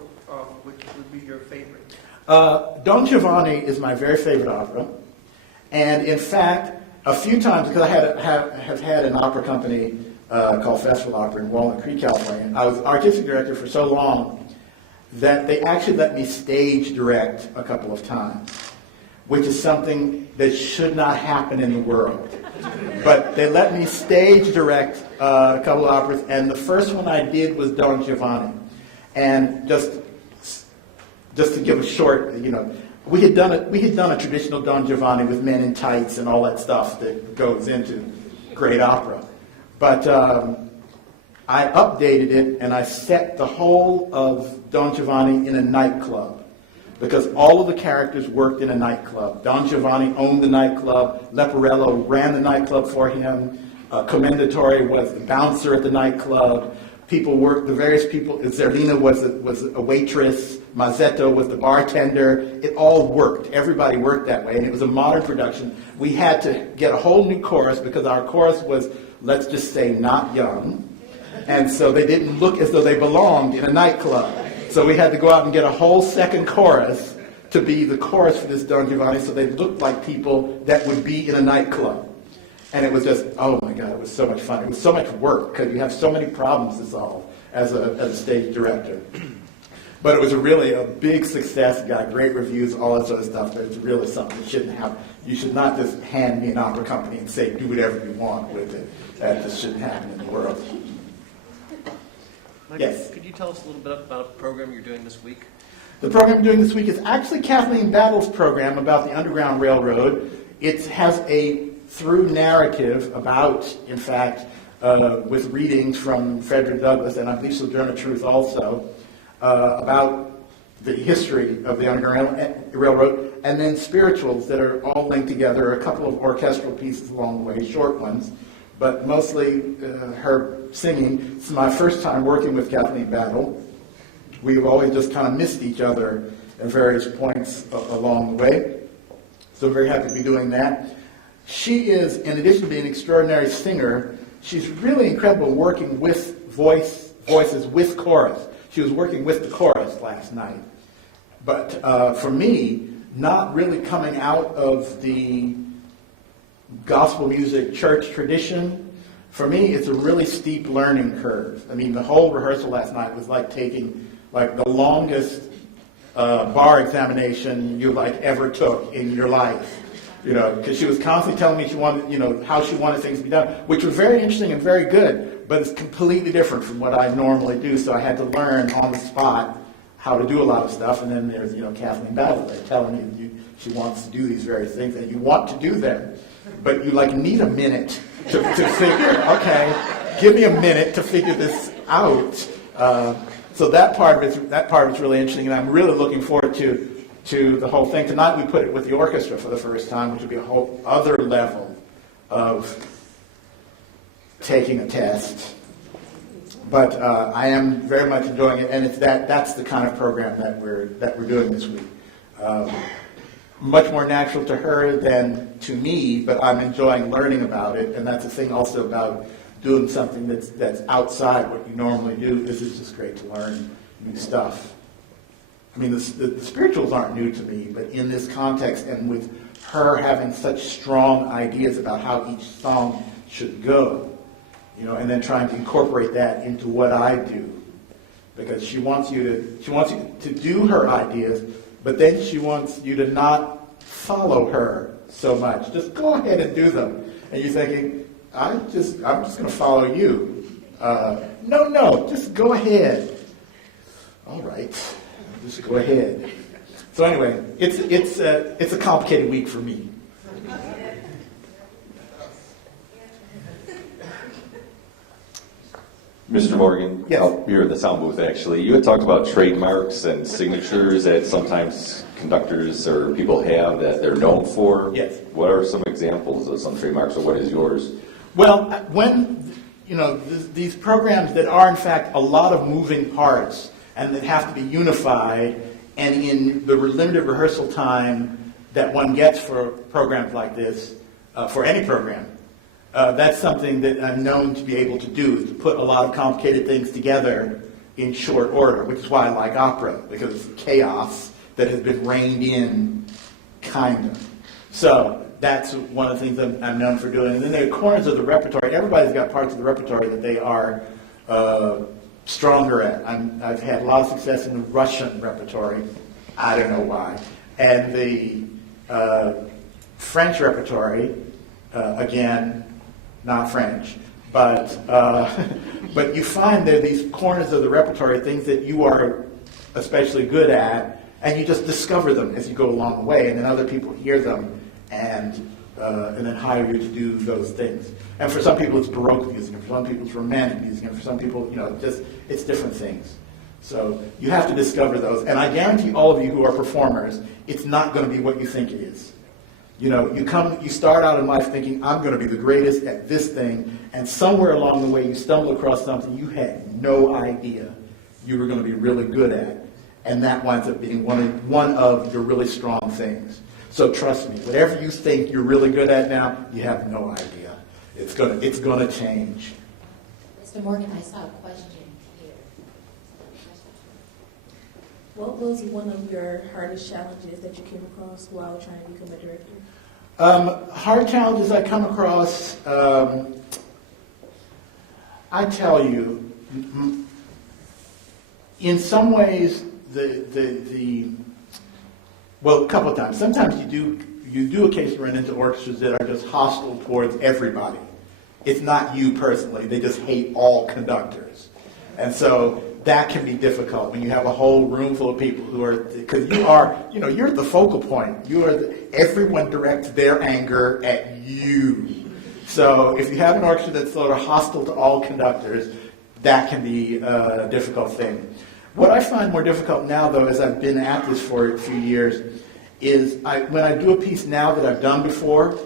would be your favorite? Don Giovanni is my very favorite opera. And in fact, a few times, because I have had an opera company called Festival Opera in Walnut Creek, California. I was artistic director for so long that they actually let me stage direct a couple of times, which is something that should not happen in the world. But they let me stage direct a couple of operas, and the first one I did was Don Giovanni. And just to give a short, we had done a traditional Don Giovanni with men in tights and all that stuff that goes into great opera. But I updated it, and I set the whole of Don Giovanni in a nightclub because all of the characters worked in a nightclub. Don Giovanni owned the nightclub. Leporello ran the nightclub for him. Commendatore was the bouncer at the nightclub. People worked, the various people, Zerlina was a waitress. Mazzetto was the bartender. It all worked. Everybody worked that way, and it was a modern production. We had to get a whole new chorus because our chorus was, let's just say, not young. And so they didn't look as though they belonged in a nightclub. So we had to go out and get a whole second chorus to be the chorus for this Don Giovanni so they looked like people that would be in a nightclub. And it was just, oh my God, it was so much fun. It was so much work because you have so many problems to solve as a stage director. But it was really a big success. It got great reviews, all that sort of stuff. But it's really something that shouldn't happen. You should not just hand me an opera company and say, do whatever you want with it. That just shouldn't happen in the world. Mike, Yes? Could you tell us a little bit about the program you're doing this week? The program I'm doing this week is actually Kathleen Battle's program about the Underground Railroad. It has a through narrative about, in fact, with readings from Frederick Douglass and I believe Sojourner Truth also, about the history of the Underground Railroad, and then spirituals that are all linked together, a couple of orchestral pieces along the way, short ones, but mostly her singing. It's my first time working with Kathleen Battle. We've always just kind of missed each other at various points along the way. So I'm very happy to be doing that. She is, in addition to being an extraordinary singer, she's really incredible working with voices with chorus. She was working with the chorus last night. But for me, not really coming out of the gospel music church tradition, for me, it's a really steep learning curve. I mean, the whole rehearsal last night was like taking the longest bar examination you ever took in your life. Because she was constantly telling me she wanted, how she wanted things to be done, which was very interesting and very good, but it's completely different from what I normally do. So I had to learn on the spot how to do a lot of stuff. And then there's, Kathleen Battle there telling you she wants to do these various things, and you want to do them, but you need a minute to figure. Okay, give me a minute to figure this out. So that part of it's really interesting, and I'm really looking forward to the whole thing. Tonight we put it with the orchestra for the first time, which would be a whole other level of taking a test. But I am very much enjoying it, and that's the kind of program that we're doing this week. much more natural to her than to me, but I'm enjoying learning about it. And that's the thing also about doing something that's outside what you normally do, is it's just great to learn new stuff. I mean, the spirituals aren't new to me, but in this context and with her having such strong ideas about how each song should go, and then trying to incorporate that into what I do. Because she wants you to do her ideas, but then she wants you to not follow her so much. Just go ahead and do them. And you're thinking, I'm just going to follow you. No, just go ahead. All right, just go ahead. So anyway, it's a complicated week for me. Mr. Morgan, Yes. out here at the sound booth, actually, you had talked about trademarks and signatures that sometimes conductors or people have that they're known for. Yes. What are some examples of some trademarks, or what is yours? Well, when, these programs that are in fact a lot of moving parts and that have to be unified, and in the limited rehearsal time that one gets for programs like this, for any program, that's something that I'm known to be able to do, is to put a lot of complicated things together in short order, which is why I like opera, because it's chaos that has been reined in, kind of. So that's one of the things I'm known for doing. And then there are corners of the repertoire. Everybody's got parts of the repertoire that they are stronger at. I've had a lot of success in the Russian repertoire. I don't know why. And the French repertoire, again, not French, but you find there are these corners of the repertoire, things that you are especially good at, and you just discover them as you go along the way, and then other people hear them and then hire you to do those things. And for some people it's Baroque music, and for some people it's Romantic music, and for some people, it's different things. So you have to discover those, and I guarantee all of you who are performers, it's not going to be what you think it is. You start out in life thinking, I'm going to be the greatest at this thing, and somewhere along the way you stumble across something you had no idea you were going to be really good at, and that winds up being one of your really strong things. So trust me, whatever you think you're really good at now, you have no idea. It's going to change. Mr. Morgan, I saw a question here. What was one of your hardest challenges that you came across while trying to become a director? Hard challenges I come across, I tell you, in some ways, well, a couple of times. Sometimes you do occasionally run into orchestras that are just hostile towards everybody. It's not you personally; they just hate all conductors, and so that can be difficult when you have a whole room full of people who are, because you're the focal point. Everyone directs their anger at you. So if you have an orchestra that's sort of hostile to all conductors, that can be a difficult thing. What I find more difficult now, though, as I've been at this for a few years, is when I do a piece now that I've done before,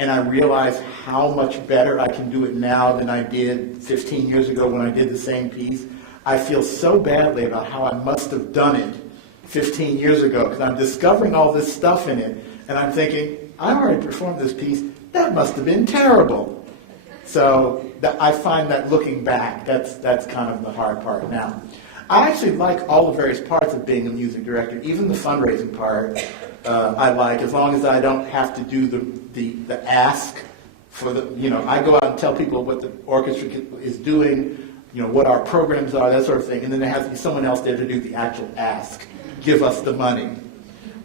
and I realize how much better I can do it now than I did 15 years ago when I did the same piece, I feel so badly about how I must have done it 15 years ago, because I'm discovering all this stuff in it, and I'm thinking, I already performed this piece, that must have been terrible. So I find that looking back, that's kind of the hard part now. I actually like all the various parts of being a music director, even the fundraising part I like, as long as I don't have to do the ask for I go out and tell people what the orchestra is doing, what our programs are, that sort of thing, and then there has to be someone else there to do the actual ask, give us the money.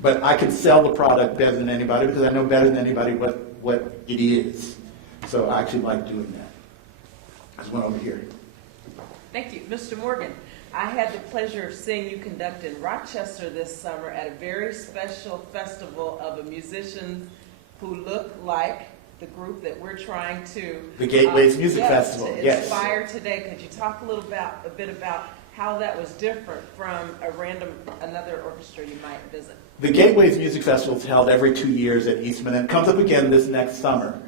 But I can sell the product better than anybody because I know better than anybody what it is. So I actually like doing that. There's one over here. Thank you. Mr. Morgan, I had the pleasure of seeing you conduct in Rochester this summer at a very special festival of musicians who look like the group that we're trying to... The Gateways Music Festival, to yes. inspire today. Could you talk a bit about how that was different from another orchestra you might visit? The Gateways Music Festival is held every 2 years at Eastman, and comes up again this next summer.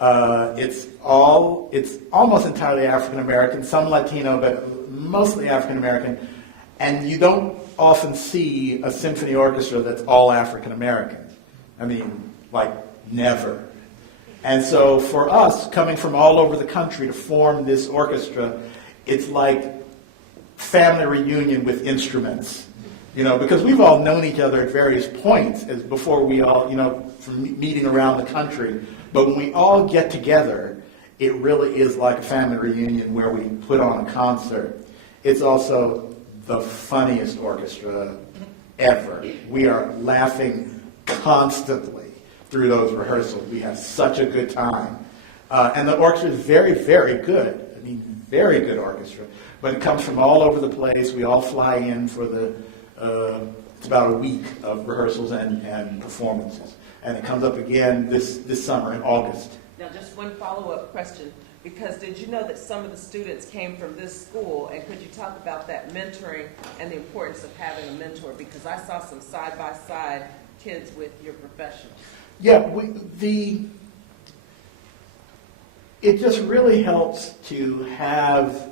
It's almost entirely African American, some Latino, but mostly African American. And you don't often see a symphony orchestra that's all African American. I mean, like never. And so for us, coming from all over the country to form this orchestra, it's like family reunion with instruments. Because we've all known each other at various points as before we all, from meeting around the country. But when we all get together, it really is like a family reunion where we put on a concert. It's also the funniest orchestra ever. We are laughing constantly through those rehearsals. We have such a good time. And the orchestra is very, very good. I mean, very good orchestra. But it comes from all over the place. We all fly in for it's about a week of rehearsals and performances. And it comes up again this summer in August. Now, just one follow-up question, because did you know that some of the students came from this school, and could you talk about that mentoring and the importance of having a mentor? Because I saw some side-by-side kids with your professionals. Yeah, it just really helps to have,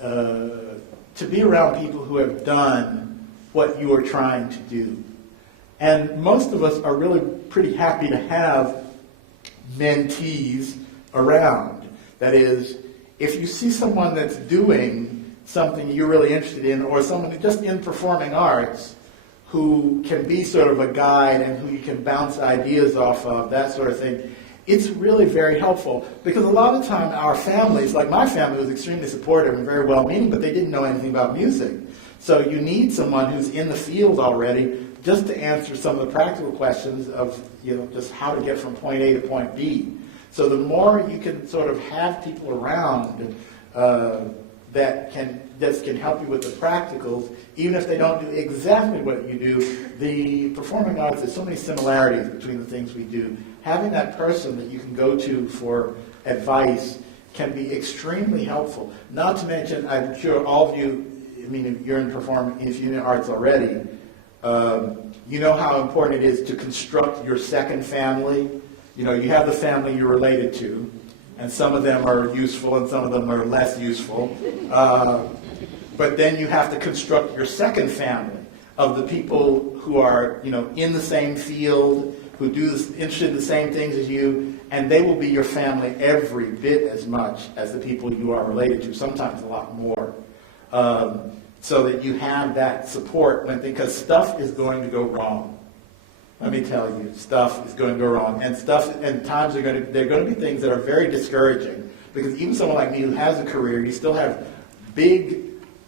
to be around people who have done what you are trying to do. And most of us are really pretty happy to have mentees around. That is, if you see someone that's doing something you're really interested in, or someone who's just in performing arts, who can be sort of a guide and who you can bounce ideas off of, that sort of thing, it's really very helpful. Because a lot of the time our families, like my family was extremely supportive and very well-meaning, but they didn't know anything about music. So you need someone who's in the field already just to answer some of the practical questions of, just how to get from point A to point B. So the more you can sort of have people around that can help you with the practicals, even if they don't do exactly what you do. The performing arts, there's so many similarities between the things we do. Having that person that you can go to for advice can be extremely helpful. Not to mention, I'm sure all of you, if you're in arts already, you know how important it is to construct your second family. You have the family you're related to, and some of them are useful and some of them are less useful. But then you have to construct your second family of the people who are, in the same field, who interested in the same things as you, and they will be your family every bit as much as the people you are related to, sometimes a lot more. So that you have that support, because stuff is going to go wrong. Let me tell you, stuff is going to go wrong, and times there are going to be things that are very discouraging, because even someone like me who has a career, you still have big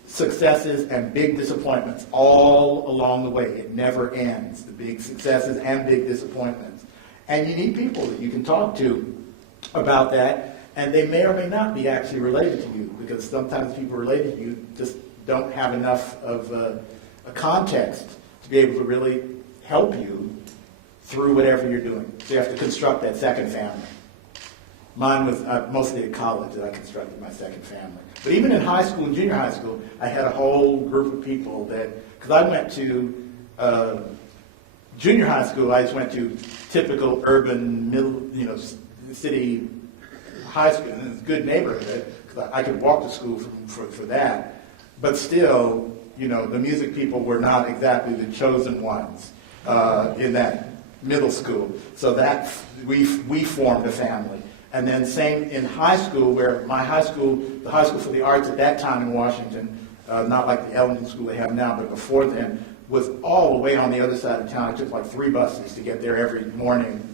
successes and big disappointments all along the way. It never ends, the big successes and big disappointments. And you need people that you can talk to about that, and they may or may not be actually related to you, because sometimes people related to you just don't have enough of a context to be able to really help you through whatever you're doing. So you have to construct that second family. Mine was mostly at college that I constructed my second family. But even in high school and junior high school, I had a whole group of people because I went to junior high school, I just went to typical urban city high school, and it's a good neighborhood, because I could walk to school for that. But still, the music people were not exactly the chosen ones in that middle school. So that we formed a family. And then same in high school, where my high school, the High School for the Arts at that time in Washington, not like the elementary school they have now, but before then, was all the way on the other side of town. I took like 3 buses to get there every morning.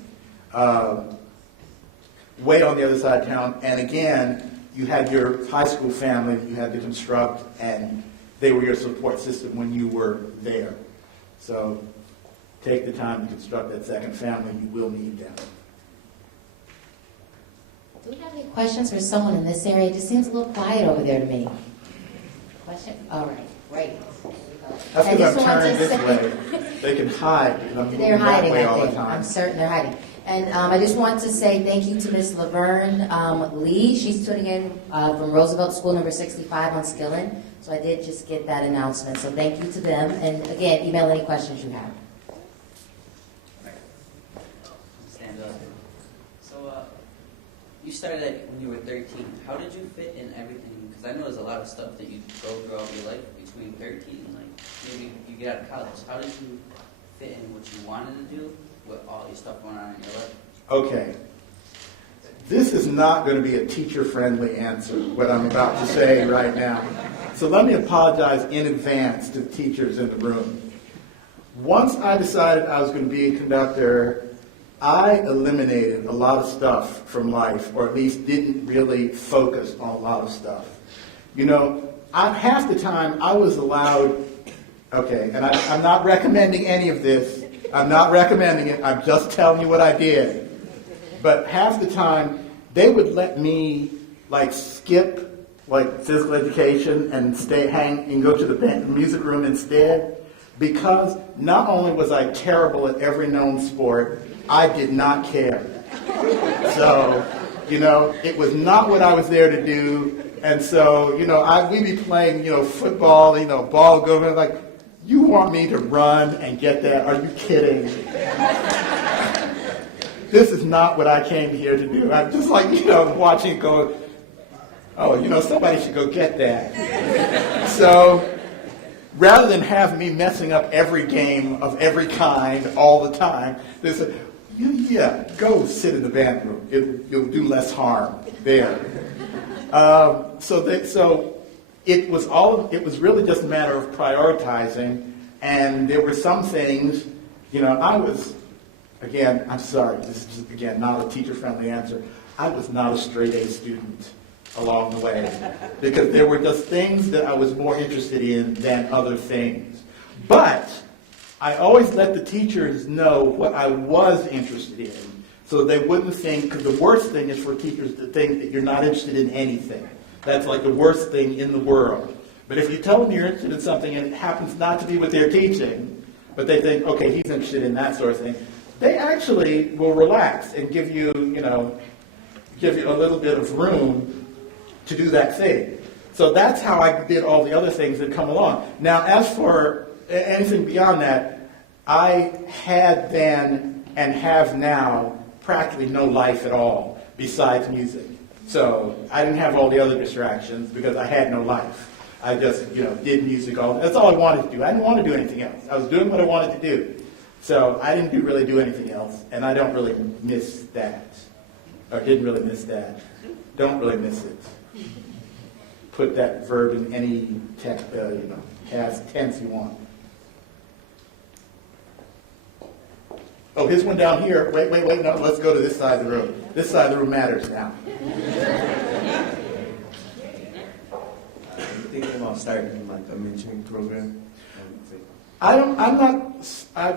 Way on the other side of town. And again, you had your high school family that you had to construct, and they were your support system when you were there. So take the time to construct that second family. You will need them. Do we have any questions for someone in this area? It just seems a little quiet over there to me. Question? All right, great. That's because I'm turning this way. They can hide, because I'm moving that way all the time. I'm certain they're hiding. And I just want to say thank you to Ms. Laverne Lee. She's tuning in from Roosevelt School number 65 on Skillen. So I did just get that announcement. So thank you to them. And again, email any questions you have. Stand up. So you started when you were 13. How did you fit in everything? Because I know there's a lot of stuff that you go throughout your life between 13 and maybe you get out of college. How did you fit in what you wanted to do with all these stuff going on in your life? Okay. This is not going to be a teacher-friendly answer, what I'm about to say right now. So let me apologize in advance to the teachers in the room. Once I decided I was going to be a conductor, I eliminated a lot of stuff from life, or at least didn't really focus on a lot of stuff. You know, half the time I was allowed, okay, and I'm not recommending any of this. I'm not recommending it. I'm just telling you what I did. But half the time, they would let me skip physical education and hang and go to the music room instead, because not only was I terrible at every known sport, I did not care. So, it was not what I was there to do, and so, we'd be playing, football, ball going like, you want me to run and get that? Are you kidding? This is not what I came here to do. I'm just watching it go, oh, somebody should go get that. So rather than have me messing up every game of every kind all the time, they said, yeah, go sit in the band room. You'll do less harm there. So it was really just a matter of prioritizing, and there were some things, I was, again, I'm sorry, this is, again, not a teacher-friendly answer. I was not a straight A student along the way, because there were just things that I was more interested in than other things. But I always let the teachers know what I was interested in, so they wouldn't think, because the worst thing is for teachers to think that you're not interested in anything. That's like the worst thing in the world. But if you tell them you're interested in something and it happens not to be what they're teaching, but they think, okay, he's interested in that sort of thing, they actually will relax and give you a little bit of room to do that thing. So that's how I did all the other things that come along. Now, as for anything beyond that, I had then and have now practically no life at all besides music. So I didn't have all the other distractions because I had no life. I just, did music all. That's all I wanted to do. I didn't want to do anything else. I was doing what I wanted to do. So I didn't really do anything else, and I don't really miss that. Or didn't really miss that. Don't really miss it. Put that verb in any past tense you want. Oh, here's one down here. Wait, no, let's go to this side of the room. This side of the room matters now. Are you thinking about starting a mentoring program? I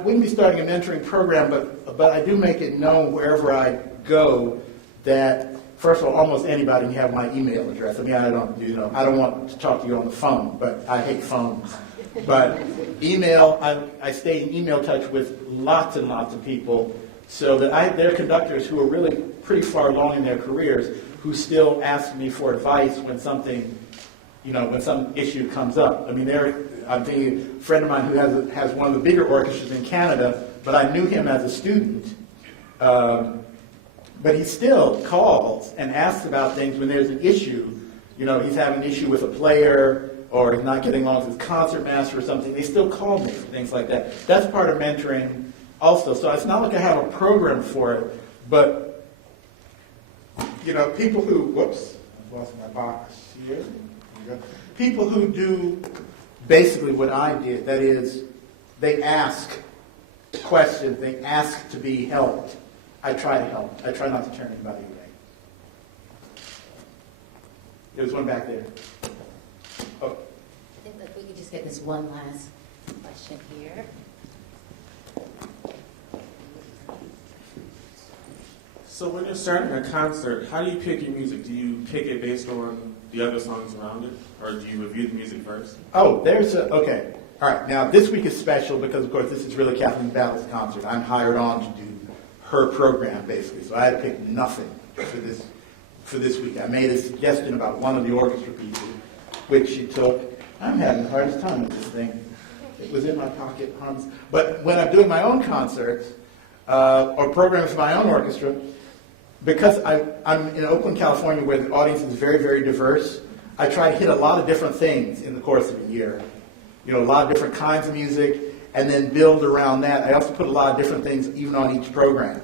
wouldn't be starting a mentoring program, but I do make it known wherever I go that, first of all, almost anybody can have my email address. I mean, I don't want to talk to you on the phone, but I hate phones. But email, I stay in email touch with lots and lots of people, so that there are conductors who are really pretty far along in their careers who still ask me for advice when something, when some issue comes up. I mean, I'm thinking a friend of mine who has one of the bigger orchestras in Canada, but I knew him as a student. But he still calls and asks about things when there's an issue. He's having an issue with a player, or he's not getting along with his concert master or something. They still call me for things like that. That's part of mentoring also. So it's not like I have a program for it, but, people who, whoops, I've lost my box here. People who do basically what I did, that is, they ask questions, they ask to be helped. I try to help. I try not to turn anybody away. There's one back there. Oh. I think that we could just get this one last question here. So when you're starting a concert, how do you pick your music? Do you pick it based on the other songs around it? Or do you review the music first? Oh, okay. All right, now this week is special because, of course, this is really Kathleen Battle's concert. I'm hired on to do her program, basically. So I had to pick nothing for this week. I made a suggestion about one of the orchestra pieces, which she took. I'm having the hardest time with this thing. It was in my pocket. But when I'm doing my own concerts, or programs for my own orchestra, because I'm in Oakland, California, where the audience is very, very diverse, I try to hit a lot of different things in the course of a year. A lot of different kinds of music, and then build around that. I also put a lot of different things even on each program,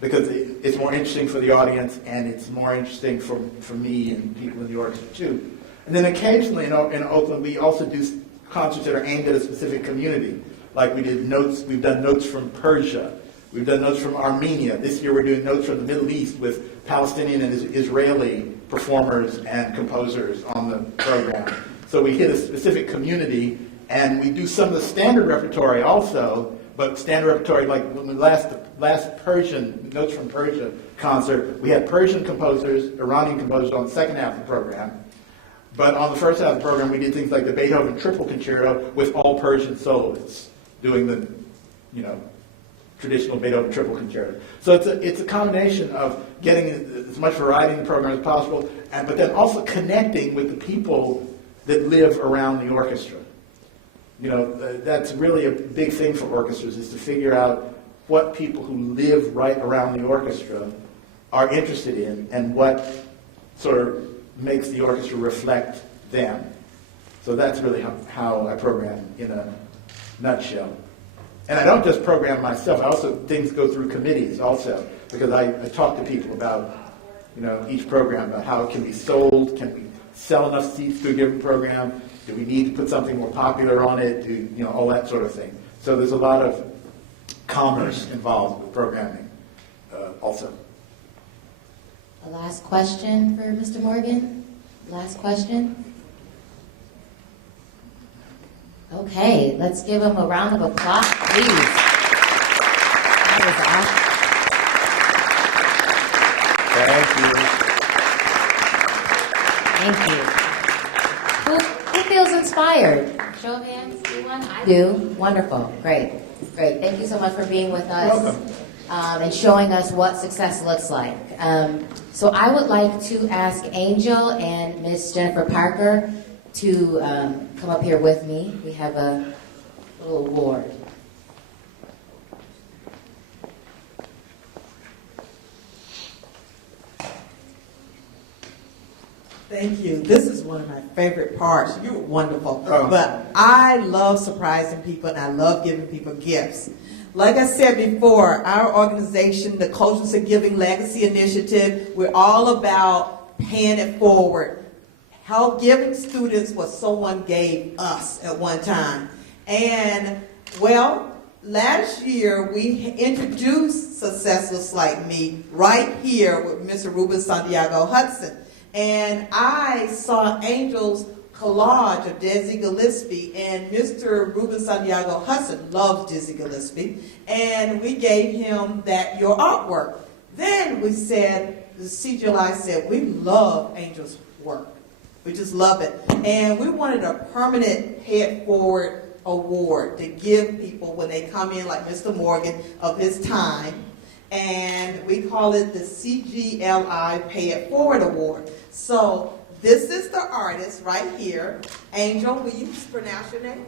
because it's more interesting for the audience, and it's more interesting for me and people in the orchestra too. And then occasionally in Oakland, we also do concerts that are aimed at a specific community. Like we've done notes from Persia. We've done notes from Armenia. This year we're doing notes from the Middle East with Palestinian and Israeli performers and composers on the program. So we hit a specific community, and we do some of the standard repertory also, but standard repertory, like when the last Persian, Notes from Persia concert, we had Persian composers, Iranian composers on the second half of the program. But on the first half of the program, we did things like the Beethoven Triple Concerto with all Persian soloists doing the, traditional Beethoven Triple Concerto. So it's a combination of getting as much variety in the program as possible, but then also connecting with the people that live around the orchestra. That's really a big thing for orchestras, is to figure out what people who live right around the orchestra are interested in and what sort of makes the orchestra reflect them. So that's really how I program in a nutshell. And I don't just program myself. Things go through committees also, because I talk to people about, each program, about how it can be sold. Can we sell enough seats to a given program? Do we need to put something more popular on it? All that sort of thing. So there's a lot of commerce involved with programming also. A last question for Mr. Morgan? Last question? Okay, let's give him a round of applause, please. That was awesome. Thank you. Who feels inspired? Show of hands, anyone? I do. Wonderful. Great. Thank you so much for being with us and showing us what success looks like. So I would like to ask Angel and Miss Jennifer Parker to come up here with me. We have a little award. Thank you. This is one of my favorite parts. You're wonderful. But I love surprising people, and I love giving people gifts. Like I said before, our organization, the Cultures of Giving Legacy Initiative, we're all about paying it forward. How giving students what someone gave us at one time. And, last year we introduced Successes Like Me right here with Mr. Ruben Santiago Hudson. And I saw Angel's collage of Dizzy Gillespie, and Mr. Ruben Santiago Hudson loves Dizzy Gillespie, and we gave him your artwork. Then we said, the CGLI said, we love Angel's work. We just love it. And we wanted a permanent Pay It Forward award to give people when they come in, like Mr. Morgan, of his time. And we call it the CGLI Pay It Forward Award. So this is the artist right here. Angel, will you pronounce your name?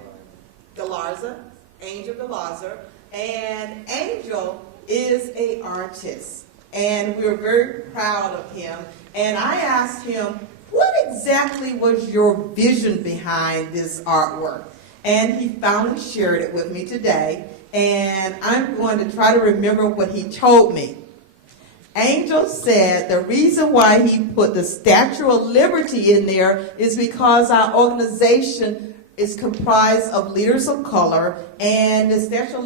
Galarza. Angel Galarza. And Angel is an artist. And we're very proud of him. And I asked him, what exactly was your vision behind this artwork? And he finally shared it with me today. And I'm going to try to remember what he told me. Angel said the reason why he put the Statue of Liberty in there is because our organization is comprised of leaders of color, and the Statue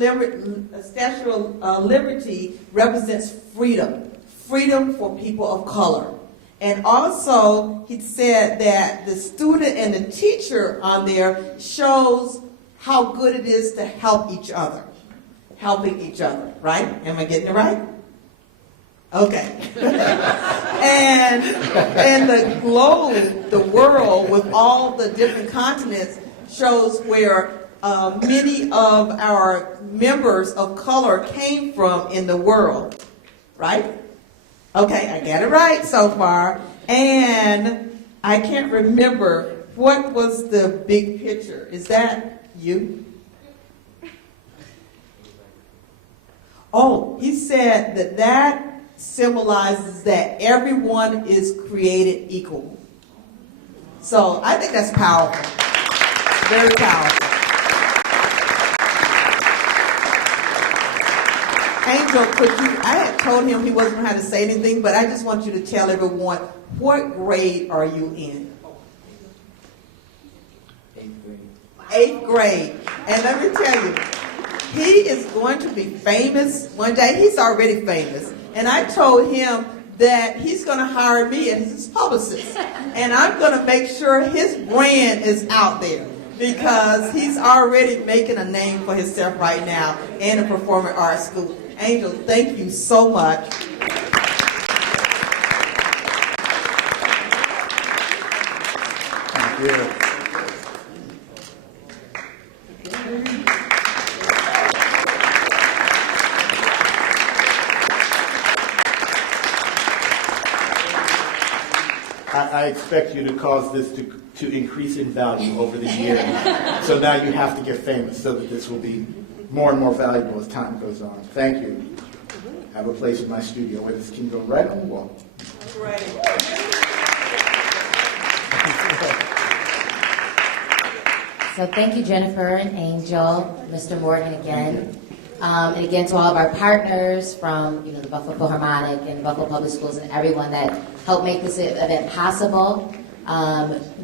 of Liberty represents freedom for people of color. And also, he said that the student and the teacher on there shows how good it is to help each other. Helping each other, right? Am I getting it right? Okay. and the globe, the world, with all the different continents, shows where many of our members of color came from in the world, right? Okay, I got it right so far. And I can't remember, what was the big picture? Is that you? Oh, he said that symbolizes that everyone is created equal. So I think that's powerful. Very powerful. Angel, I had told him he wasn't going to have to say anything, but I just want you to tell everyone, what grade are you in? 8th grade. 8th grade. And let me tell you, he is going to be famous one day. He's already famous. And I told him that he's going to hire me as his publicist. And I'm going to make sure his brand is out there, because he's already making a name for himself right now in a performing arts school. Angel, thank you so much. Thank you. I expect you to cause this to increase in value over the years. So now you have to get famous so that this will be more and more valuable as time goes on. Thank you. I have a place in my studio where this can go right on the wall. Right. So thank you, Jennifer and Angel, Mr. Morgan again. And again to all of our partners from the Buffalo Philharmonic and Buffalo Public Schools and everyone that helped make this event possible.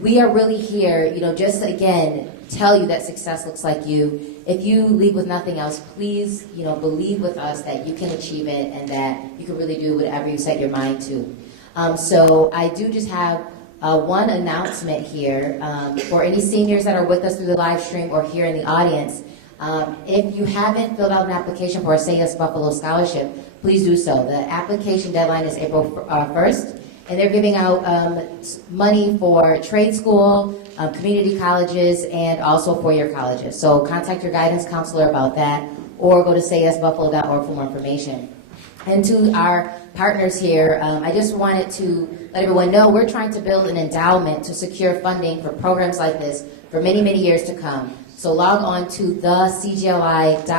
We are really here, just to, again, tell you that success looks like you. If you leave with nothing else, please, believe with us that you can achieve it and that you can really do whatever you set your mind to. So I do just have one announcement here for any seniors that are with us through the live stream or here in the audience. If you haven't filled out an application for a Say Yes Buffalo Scholarship, please do so. The application deadline is April 1st, and they're giving out money for trade school, community colleges, and also four-year colleges. So contact your guidance counselor about that, or go to sayyesbuffalo.org for more information. And to our partners here, I just wanted to let everyone know we're trying to build an endowment to secure funding for programs like this for many, many years to come. So log on to thecgli.org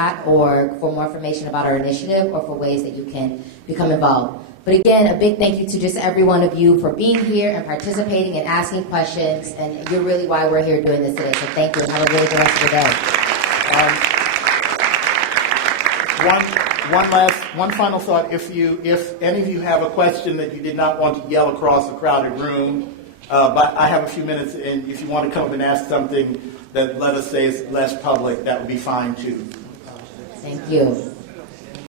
for more information about our initiative or for ways that you can become involved. But again, a big thank you to just every one of you for being here and participating and asking questions. And you're really why we're here doing this today. So thank you and have a really good rest of the day. One final thought. If any of you have a question that you did not want to yell across a crowded room, but I have a few minutes, and if you want to come up and ask something that let us say is less public, that would be fine too. Thank you.